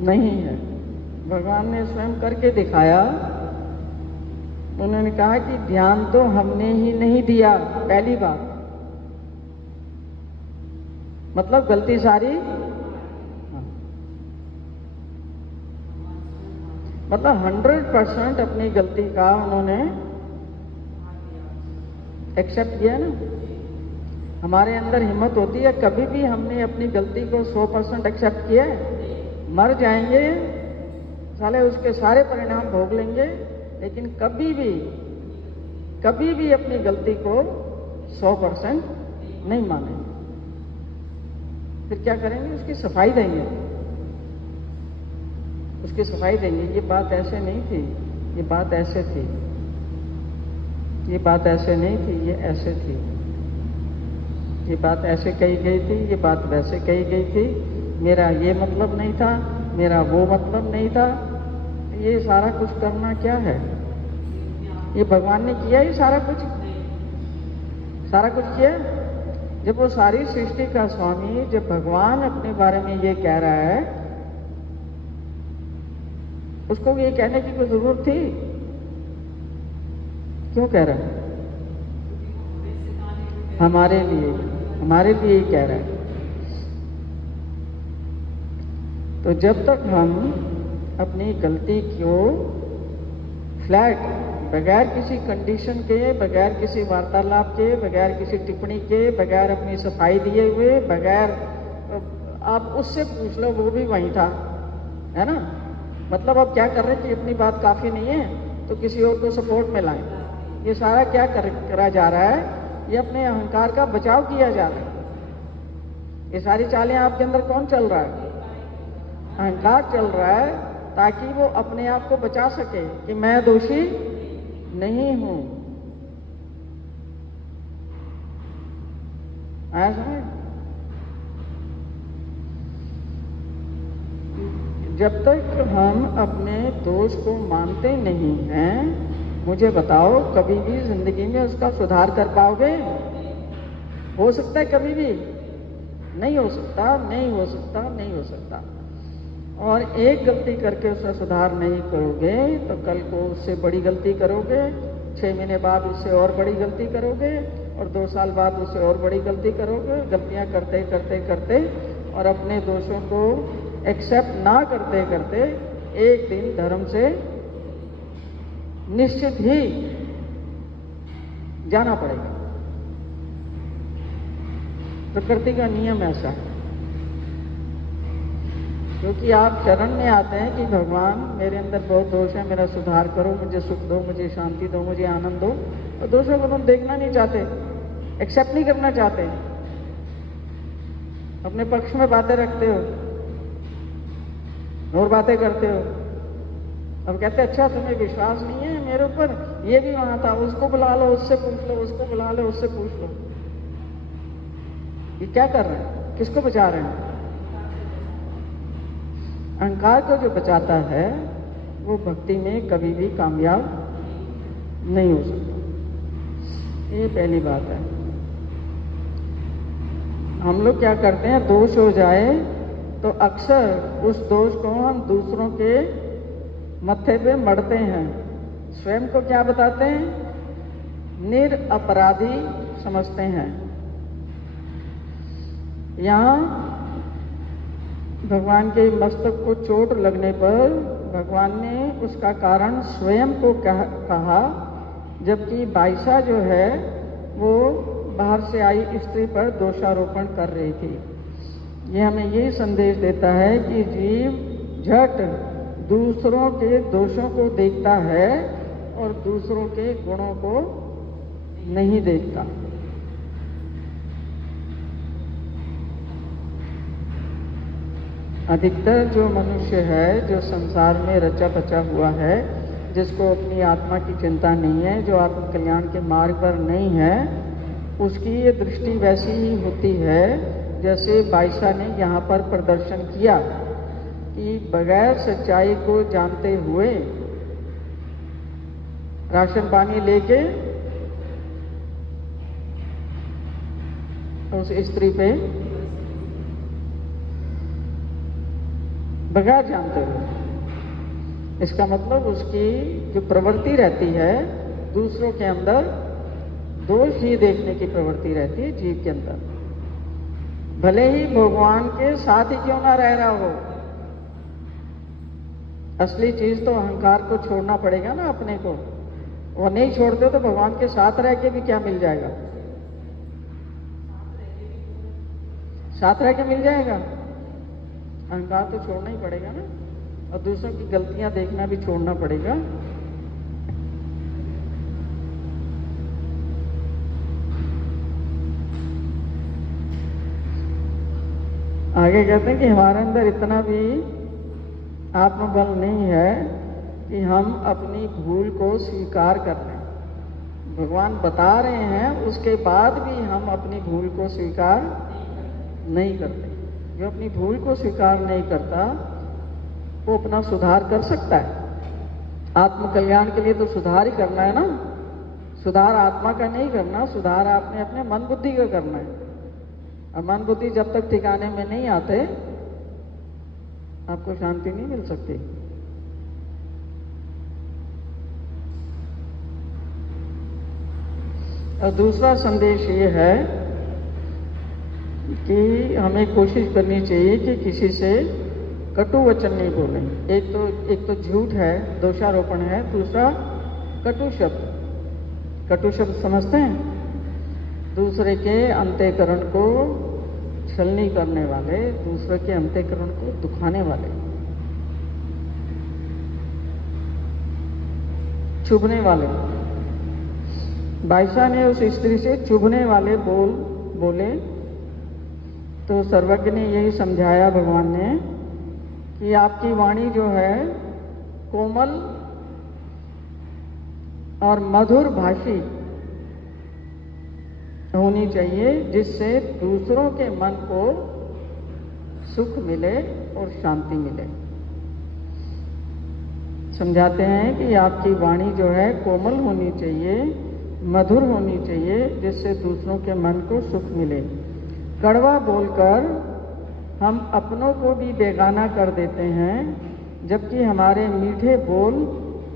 नहीं है। भगवान ने स्वयं करके दिखाया। उन्होंने कहा कि ध्यान तो हमने ही नहीं दिया, पहली बात। मतलब गलती सारी, मतलब 100% अपनी गलती का उन्होंने एक्सेप्ट किया ना। हमारे अंदर हिम्मत होती है, कभी भी हमने अपनी गलती को 100% एक्सेप्ट किया है? मर जाएंगे साले, उसके सारे परिणाम भोग लेंगे, लेकिन कभी भी अपनी गलती को 100% नहीं मानेंगे। फिर क्या करेंगे? उसकी सफाई देंगे, उसकी सफाई देंगे। ये बात ऐसे नहीं थी, ये बात ऐसे थी, ये बात ऐसे नहीं थी, ये ऐसे थी, ये बात ऐसे कही गई थी, ये बात वैसे कही गई थी, मेरा ये मतलब नहीं था, मेरा वो मतलब नहीं था। ये सारा कुछ करना क्या है? ये भगवान ने किया, ये सारा कुछ किया। जब वो सारी सृष्टि का स्वामी, जब भगवान अपने बारे में ये कह रहा है उसको ये कहने की कोई जरूरत थी? क्यों कह रहा है? हमारे लिए ही कह रहा है। तो जब तक हम अपनी गलती को फ्लैट, बगैर किसी कंडीशन के, बगैर किसी वार्तालाप के, बगैर किसी टिप्पणी के, बगैर अपनी सफाई दिए हुए, बगैर आप उससे पूछ लो, वो भी वहीं था, है ना? मतलब अब क्या कर रहे हैं कि अपनी बात काफी नहीं है तो किसी और को सपोर्ट में लाएं। ये सारा क्या करा जा रहा है? ये अपने अहंकार का बचाव किया जा रहा है। ये सारी चालें आपके अंदर कौन चल रहा है? अहंकार चल रहा है, ताकि वो अपने आप को बचा सके कि मैं दोषी नहीं हूं। आया समझ? जब तक हम अपने दोष को मानते नहीं हैं, मुझे बताओ कभी भी जिंदगी में उसका सुधार कर पाओगे? हो सकता है कभी भी? नहीं हो सकता, नहीं हो सकता, नहीं हो सकता। और एक गलती करके उसका सुधार नहीं करोगे तो कल को उससे बड़ी गलती करोगे, 6 महीने बाद उससे और बड़ी गलती करोगे, और 2 साल बाद उससे और बड़ी गलती करोगे। गलतियां करते करते करते और अपने दोषों को एक्सेप्ट ना करते करते एक दिन धर्म से निश्चित ही जाना पड़ेगा। प्रकृति का नियम ऐसा है। क्योंकि आप शरण में आते हैं कि भगवान मेरे अंदर बहुत दोष है, मेरा सुधार करो, मुझे सुख दो, मुझे शांति दो, मुझे आनंद दो। और दोषों को तुम देखना नहीं चाहते, एक्सेप्ट नहीं करना चाहते, अपने पक्ष में बातें रखते हो और बातें करते हो। अब कहते अच्छा तुम्हें विश्वास नहीं है मेरे ऊपर, ये भी वहां था, उसको बुला लो, उससे पूछ लो, उसको बुला लो, उससे पूछ लो। ये क्या कर रहे हैं? किसको बचा रहे हैं? अहंकार को जो बचाता है वो भक्ति में कभी भी कामयाब नहीं हो सकता। ये पहली बात है। हम लोग क्या करते हैं, दोष हो जाए तो अक्सर उस दोष को हम दूसरों के मत्थे पे मढ़ते हैं। स्वयं को क्या बताते हैं? निरपराधी समझते हैं। यहाँ भगवान के मस्तक को चोट लगने पर भगवान ने उसका कारण स्वयं को कहा, जबकि बाईसा जो है वो बाहर से आई स्त्री पर दोषारोपण कर रही थी। ये हमें ये संदेश देता है कि जीव झट दूसरों के दोषों को देखता है और दूसरों के गुणों को नहीं देखता। अधिकतर जो मनुष्य है, जो संसार में रचा बचा हुआ है, जिसको अपनी आत्मा की चिंता नहीं है, जो आत्म कल्याण के मार्ग पर नहीं है, उसकी ये दृष्टि वैसी ही होती है जैसे बाईसा ने यहाँ पर प्रदर्शन किया कि बगैर सच्चाई को जानते हुए राशन पानी लेके उस स्त्री पे बगैर जानते हुए, इसका मतलब उसकी जो प्रवृत्ति रहती है दूसरों के अंदर दोष ही देखने की प्रवृत्ति रहती है जीव के अंदर, भले ही भगवान के साथ ही क्यों ना रह रहा हो। असली चीज तो अहंकार को छोड़ना पड़ेगा ना अपने को। वो नहीं छोड़ते तो भगवान के साथ रह के भी क्या मिल जाएगा? साथ रह के मिल जाएगा। अहंकार तो छोड़ना ही पड़ेगा ना, और दूसरों की गलतियां देखना भी छोड़ना पड़ेगा। आगे कहते हैं कि हमारे अंदर इतना भी आत्मबल नहीं है कि हम अपनी भूल को स्वीकार कर लें। भगवान बता रहे हैं, उसके बाद भी हम अपनी भूल को स्वीकार नहीं करते। जो अपनी भूल को स्वीकार नहीं करता वो अपना सुधार कर सकता है। आत्म कल्याण के लिए तो सुधार ही करना है ना। सुधार आत्मा का नहीं करना, सुधार आपने अपने मन बुद्धि का करना है। और मन बुद्धि जब तक ठिकाने में नहीं आते आपको शांति नहीं मिल सकती। और दूसरा संदेश ये है कि हमें कोशिश करनी चाहिए कि किसी से कटु वचन नहीं बोलें। एक तो झूठ है, दोषारोपण है, दूसरा कटु शब्द। कटु शब्द समझते हैं? दूसरे के अंतःकरण को छलनी करने वाले, दूसरे के अंतःकरण को दुखाने वाले, चुभने वाले। बादशाह ने उस स्त्री से चुभने वाले बोले तो सर्वज्ञ ने यही समझाया भगवान ने कि आपकी वाणी जो है कोमल और मधुर भाषी होनी चाहिए, जिससे दूसरों के मन को सुख मिले और शांति मिले। समझाते हैं कि आपकी वाणी जो है कोमल होनी चाहिए, मधुर होनी चाहिए, जिससे दूसरों के मन को सुख मिले। कड़वा बोलकर हम अपनों को भी बेगाना कर देते हैं, जबकि हमारे मीठे बोल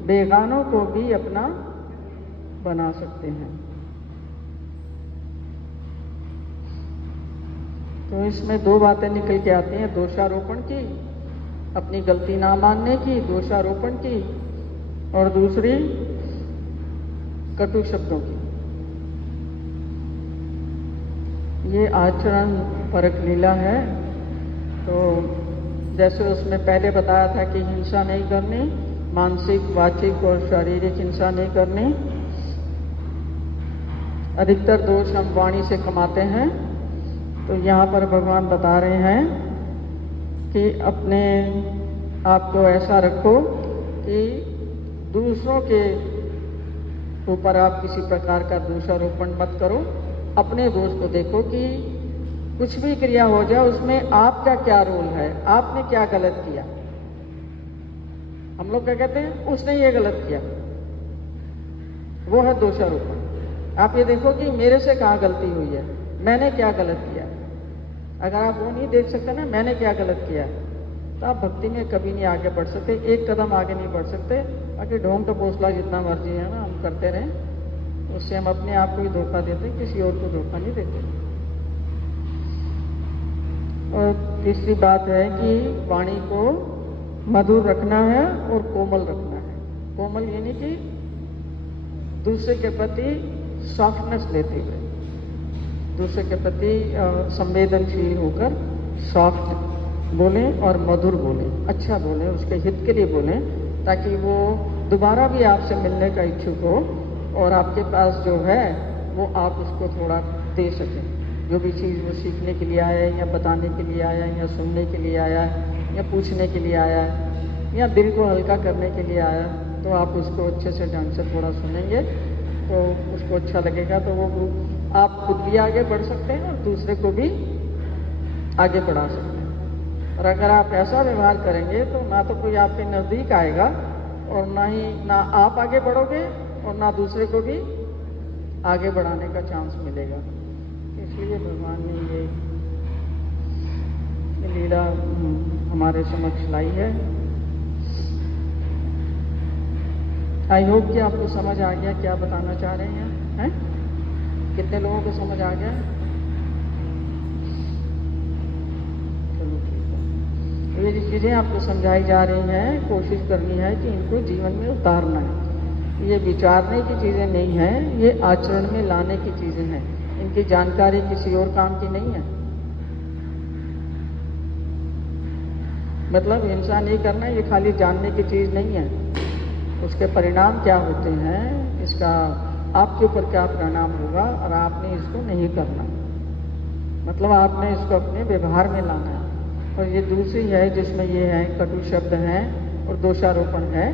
बेगानों को भी अपना बना सकते हैं। तो इसमें दो बातें निकल के आती हैं, दोषारोपण की, अपनी गलती ना मानने की, दोषारोपण की, और दूसरी कटु शब्दों की। ये आचरण परक लीला है। तो जैसे उसमें पहले बताया था कि हिंसा नहीं करनी, मानसिक, वाचिक और शारीरिक हिंसा नहीं करनी। अधिकतर दोष हम वाणी से कमाते हैं। तो यहाँ पर भगवान बता रहे हैं कि अपने आप को ऐसा रखो कि दूसरों के ऊपर आप किसी प्रकार का दोषारोपण मत करो। अपने दोष को देखो कि कुछ भी क्रिया हो जाए उसमें आपका क्या रोल है, आपने क्या गलत किया। हम लोग क्या कहते हैं, उसने ये गलत किया, वो है दोषारोपण। आप ये देखो कि मेरे से कहाँ गलती हुई है, मैंने क्या गलत किया। अगर आप वो नहीं देख सकते ना, मैंने क्या गलत किया, तो आप भक्ति में कभी नहीं आगे बढ़ सकते, एक कदम आगे नहीं बढ़ सकते। बाकी ढोंग टपोसला जितना मर्जी है ना हम करते रहें, उससे हम अपने आप को ही धोखा देते, किसी और को धोखा नहीं देते। और तीसरी बात है कि वाणी को मधुर रखना है और कोमल रखना है। कोमल यानी कि दूसरे के प्रति सॉफ्टनेस लेते हुए, दूसरे के प्रति संवेदनशील होकर सॉफ्ट बोलें और मधुर बोलें, अच्छा बोलें, उसके हित के लिए बोलें, ताकि वो दोबारा भी आपसे मिलने का इच्छुक हो और आपके पास जो है वो आप उसको थोड़ा दे सकें। जो भी चीज़ वो सीखने के लिए आया है, या बताने के लिए आया है, या सुनने के लिए आया है, या पूछने के लिए आया है, या दिल को हल्का करने के लिए आया, तो आप उसको अच्छे से ढंग से थोड़ा सुनेंगे तो उसको अच्छा लगेगा। तो वो आप खुद भी आगे बढ़ सकते हैं और दूसरे को भी आगे बढ़ा सकते हैं। और अगर आप ऐसा व्यवहार करेंगे तो ना तो कोई आपके नज़दीक आएगा और ना आप आगे बढ़ोगे और ना दूसरे को भी आगे बढ़ाने का चांस मिलेगा। इसलिए भगवान ने ये लीला हमारे समक्ष लाई है। आई होप कि आपको समझ आ गया क्या बताना चाह रहे हैं? कितने लोगों को समझ आ गया? चलो ठीक है। ये जो चीज़ें आपको समझाई जा रही हैं, कोशिश करनी है कि इनको जीवन में उतारना है। ये विचारने की चीज़ें नहीं हैं, ये आचरण में लाने की चीज़ें हैं। इनकी जानकारी किसी और काम की नहीं है। मतलब हिंसा नहीं करना ये खाली जानने की चीज़ नहीं है, उसके परिणाम क्या होते हैं, इसका आपके ऊपर क्या परिणाम होगा, और आपने इसको नहीं करना। मतलब आपने इसको अपने व्यवहार में लाना है। और ये दूसरी है जिसमें ये है कटु शब्द हैं और दोषारोपण है।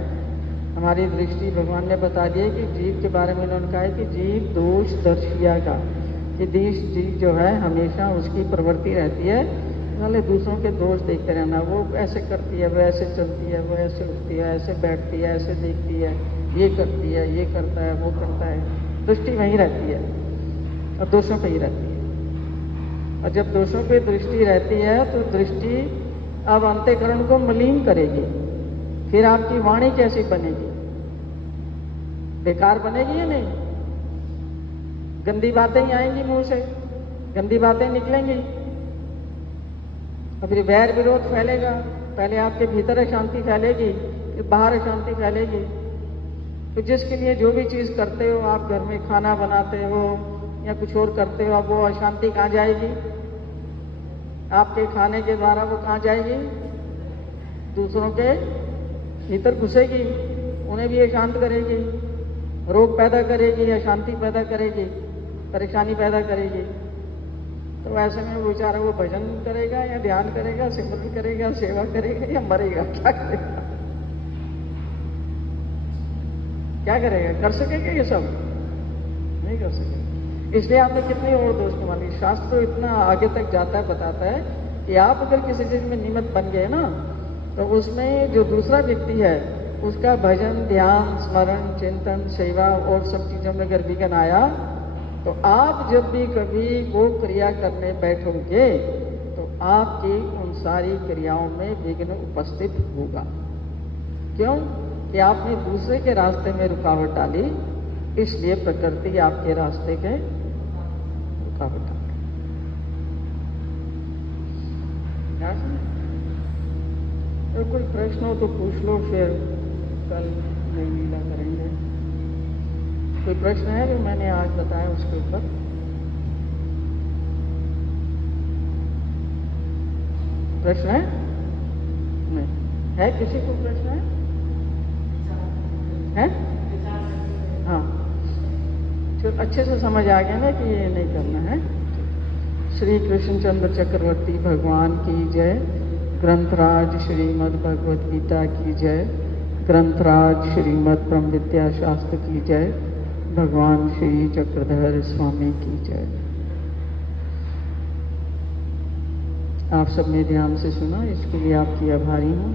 हमारी दृष्टि भगवान ने बता दी है कि जीव के बारे में उन्होंने कहा है कि जीव दोष दर्शिएगा, कि जीव जो है हमेशा उसकी प्रवृत्ति रहती है वाले दूसरों के दोष देखते रहना। वो ऐसे करती है, वो ऐसे चलती है, वो ऐसे उठती है, ऐसे बैठती है, ऐसे देखती है, ये करती है, ये करता है, वो करता है। दृष्टि वहीं रहती है और दोषों पे ही रहती है। और जब दोषों पे दृष्टि रहती है तो दृष्टि अब अंतःकरण को मलिन करेगी। फिर आपकी वाणी कैसी बनेगी? बेकार बनेगी या नहीं? गंदी बातें ही आएंगी मुंह से, गंदी बातें निकलेंगी, और फिर वैर विरोध फैलेगा। पहले आपके भीतर अशांति फैलेगी, फिर बाहर अशांति फैलेगी। तो जिसके लिए जो भी चीज़ करते हो, आप घर में खाना बनाते हो या कुछ और करते हो, अब वो अशांति कहाँ जाएगी? आपके खाने के द्वारा वो कहाँ जाएगी? दूसरों के भीतर घुसेगी, उन्हें भी अशांत करेगी, रोग पैदा करेगी, अशांति पैदा करेगी, परेशानी पैदा करेगी। तो ऐसे में वो बेचारा वो भजन करेगा या ध्यान करेगा, सिमरन करेगा, सेवा करेगा या मरेगा? क्या करेगा? क्या करेगा? कर सकेगा ये सब? नहीं कर सकेगा। इसलिए आपने कितनी और दोस्त मानी। शास्त्र इतना आगे तक जाता है, बताता है कि आप अगर किसी चीज में निमित्त बन गए ना, तो उसमें जो दूसरा व्यक्ति है उसका भजन, ध्यान, स्मरण, चिंतन, सेवा और सब चीजों में अगर विघ्न आया, तो आप जब भी कभी वो क्रिया करने बैठोगे तो आपकी उन सारी क्रियाओं में विघ्न उपस्थित होगा। क्यों? कि आपने दूसरे के रास्ते में रुकावट डाली, इसलिए प्रकृति आपके रास्ते के रुकावट डाली। तो कोई प्रश्न हो तो पूछ लो, फिर कल नई लीला करेंगे। कोई प्रश्न है जो मैंने आज बताया उसके ऊपर? प्रश्न है? नहीं है? किसी को प्रश्न है? हाँ, तो अच्छे से समझ आ गया ना कि ये नहीं करना है। श्री कृष्णचंद्र चक्रवर्ती भगवान की जय। ग्रंथराज श्रीमद् भगवद गीता की जय। ग्रंथराज श्रीमद् ब्रह्म विद्या शास्त्र की जय। भगवान श्री चक्रधर स्वामी की जय। आप सबने ध्यान से सुना, इसके लिए आपकी आभारी हूँ।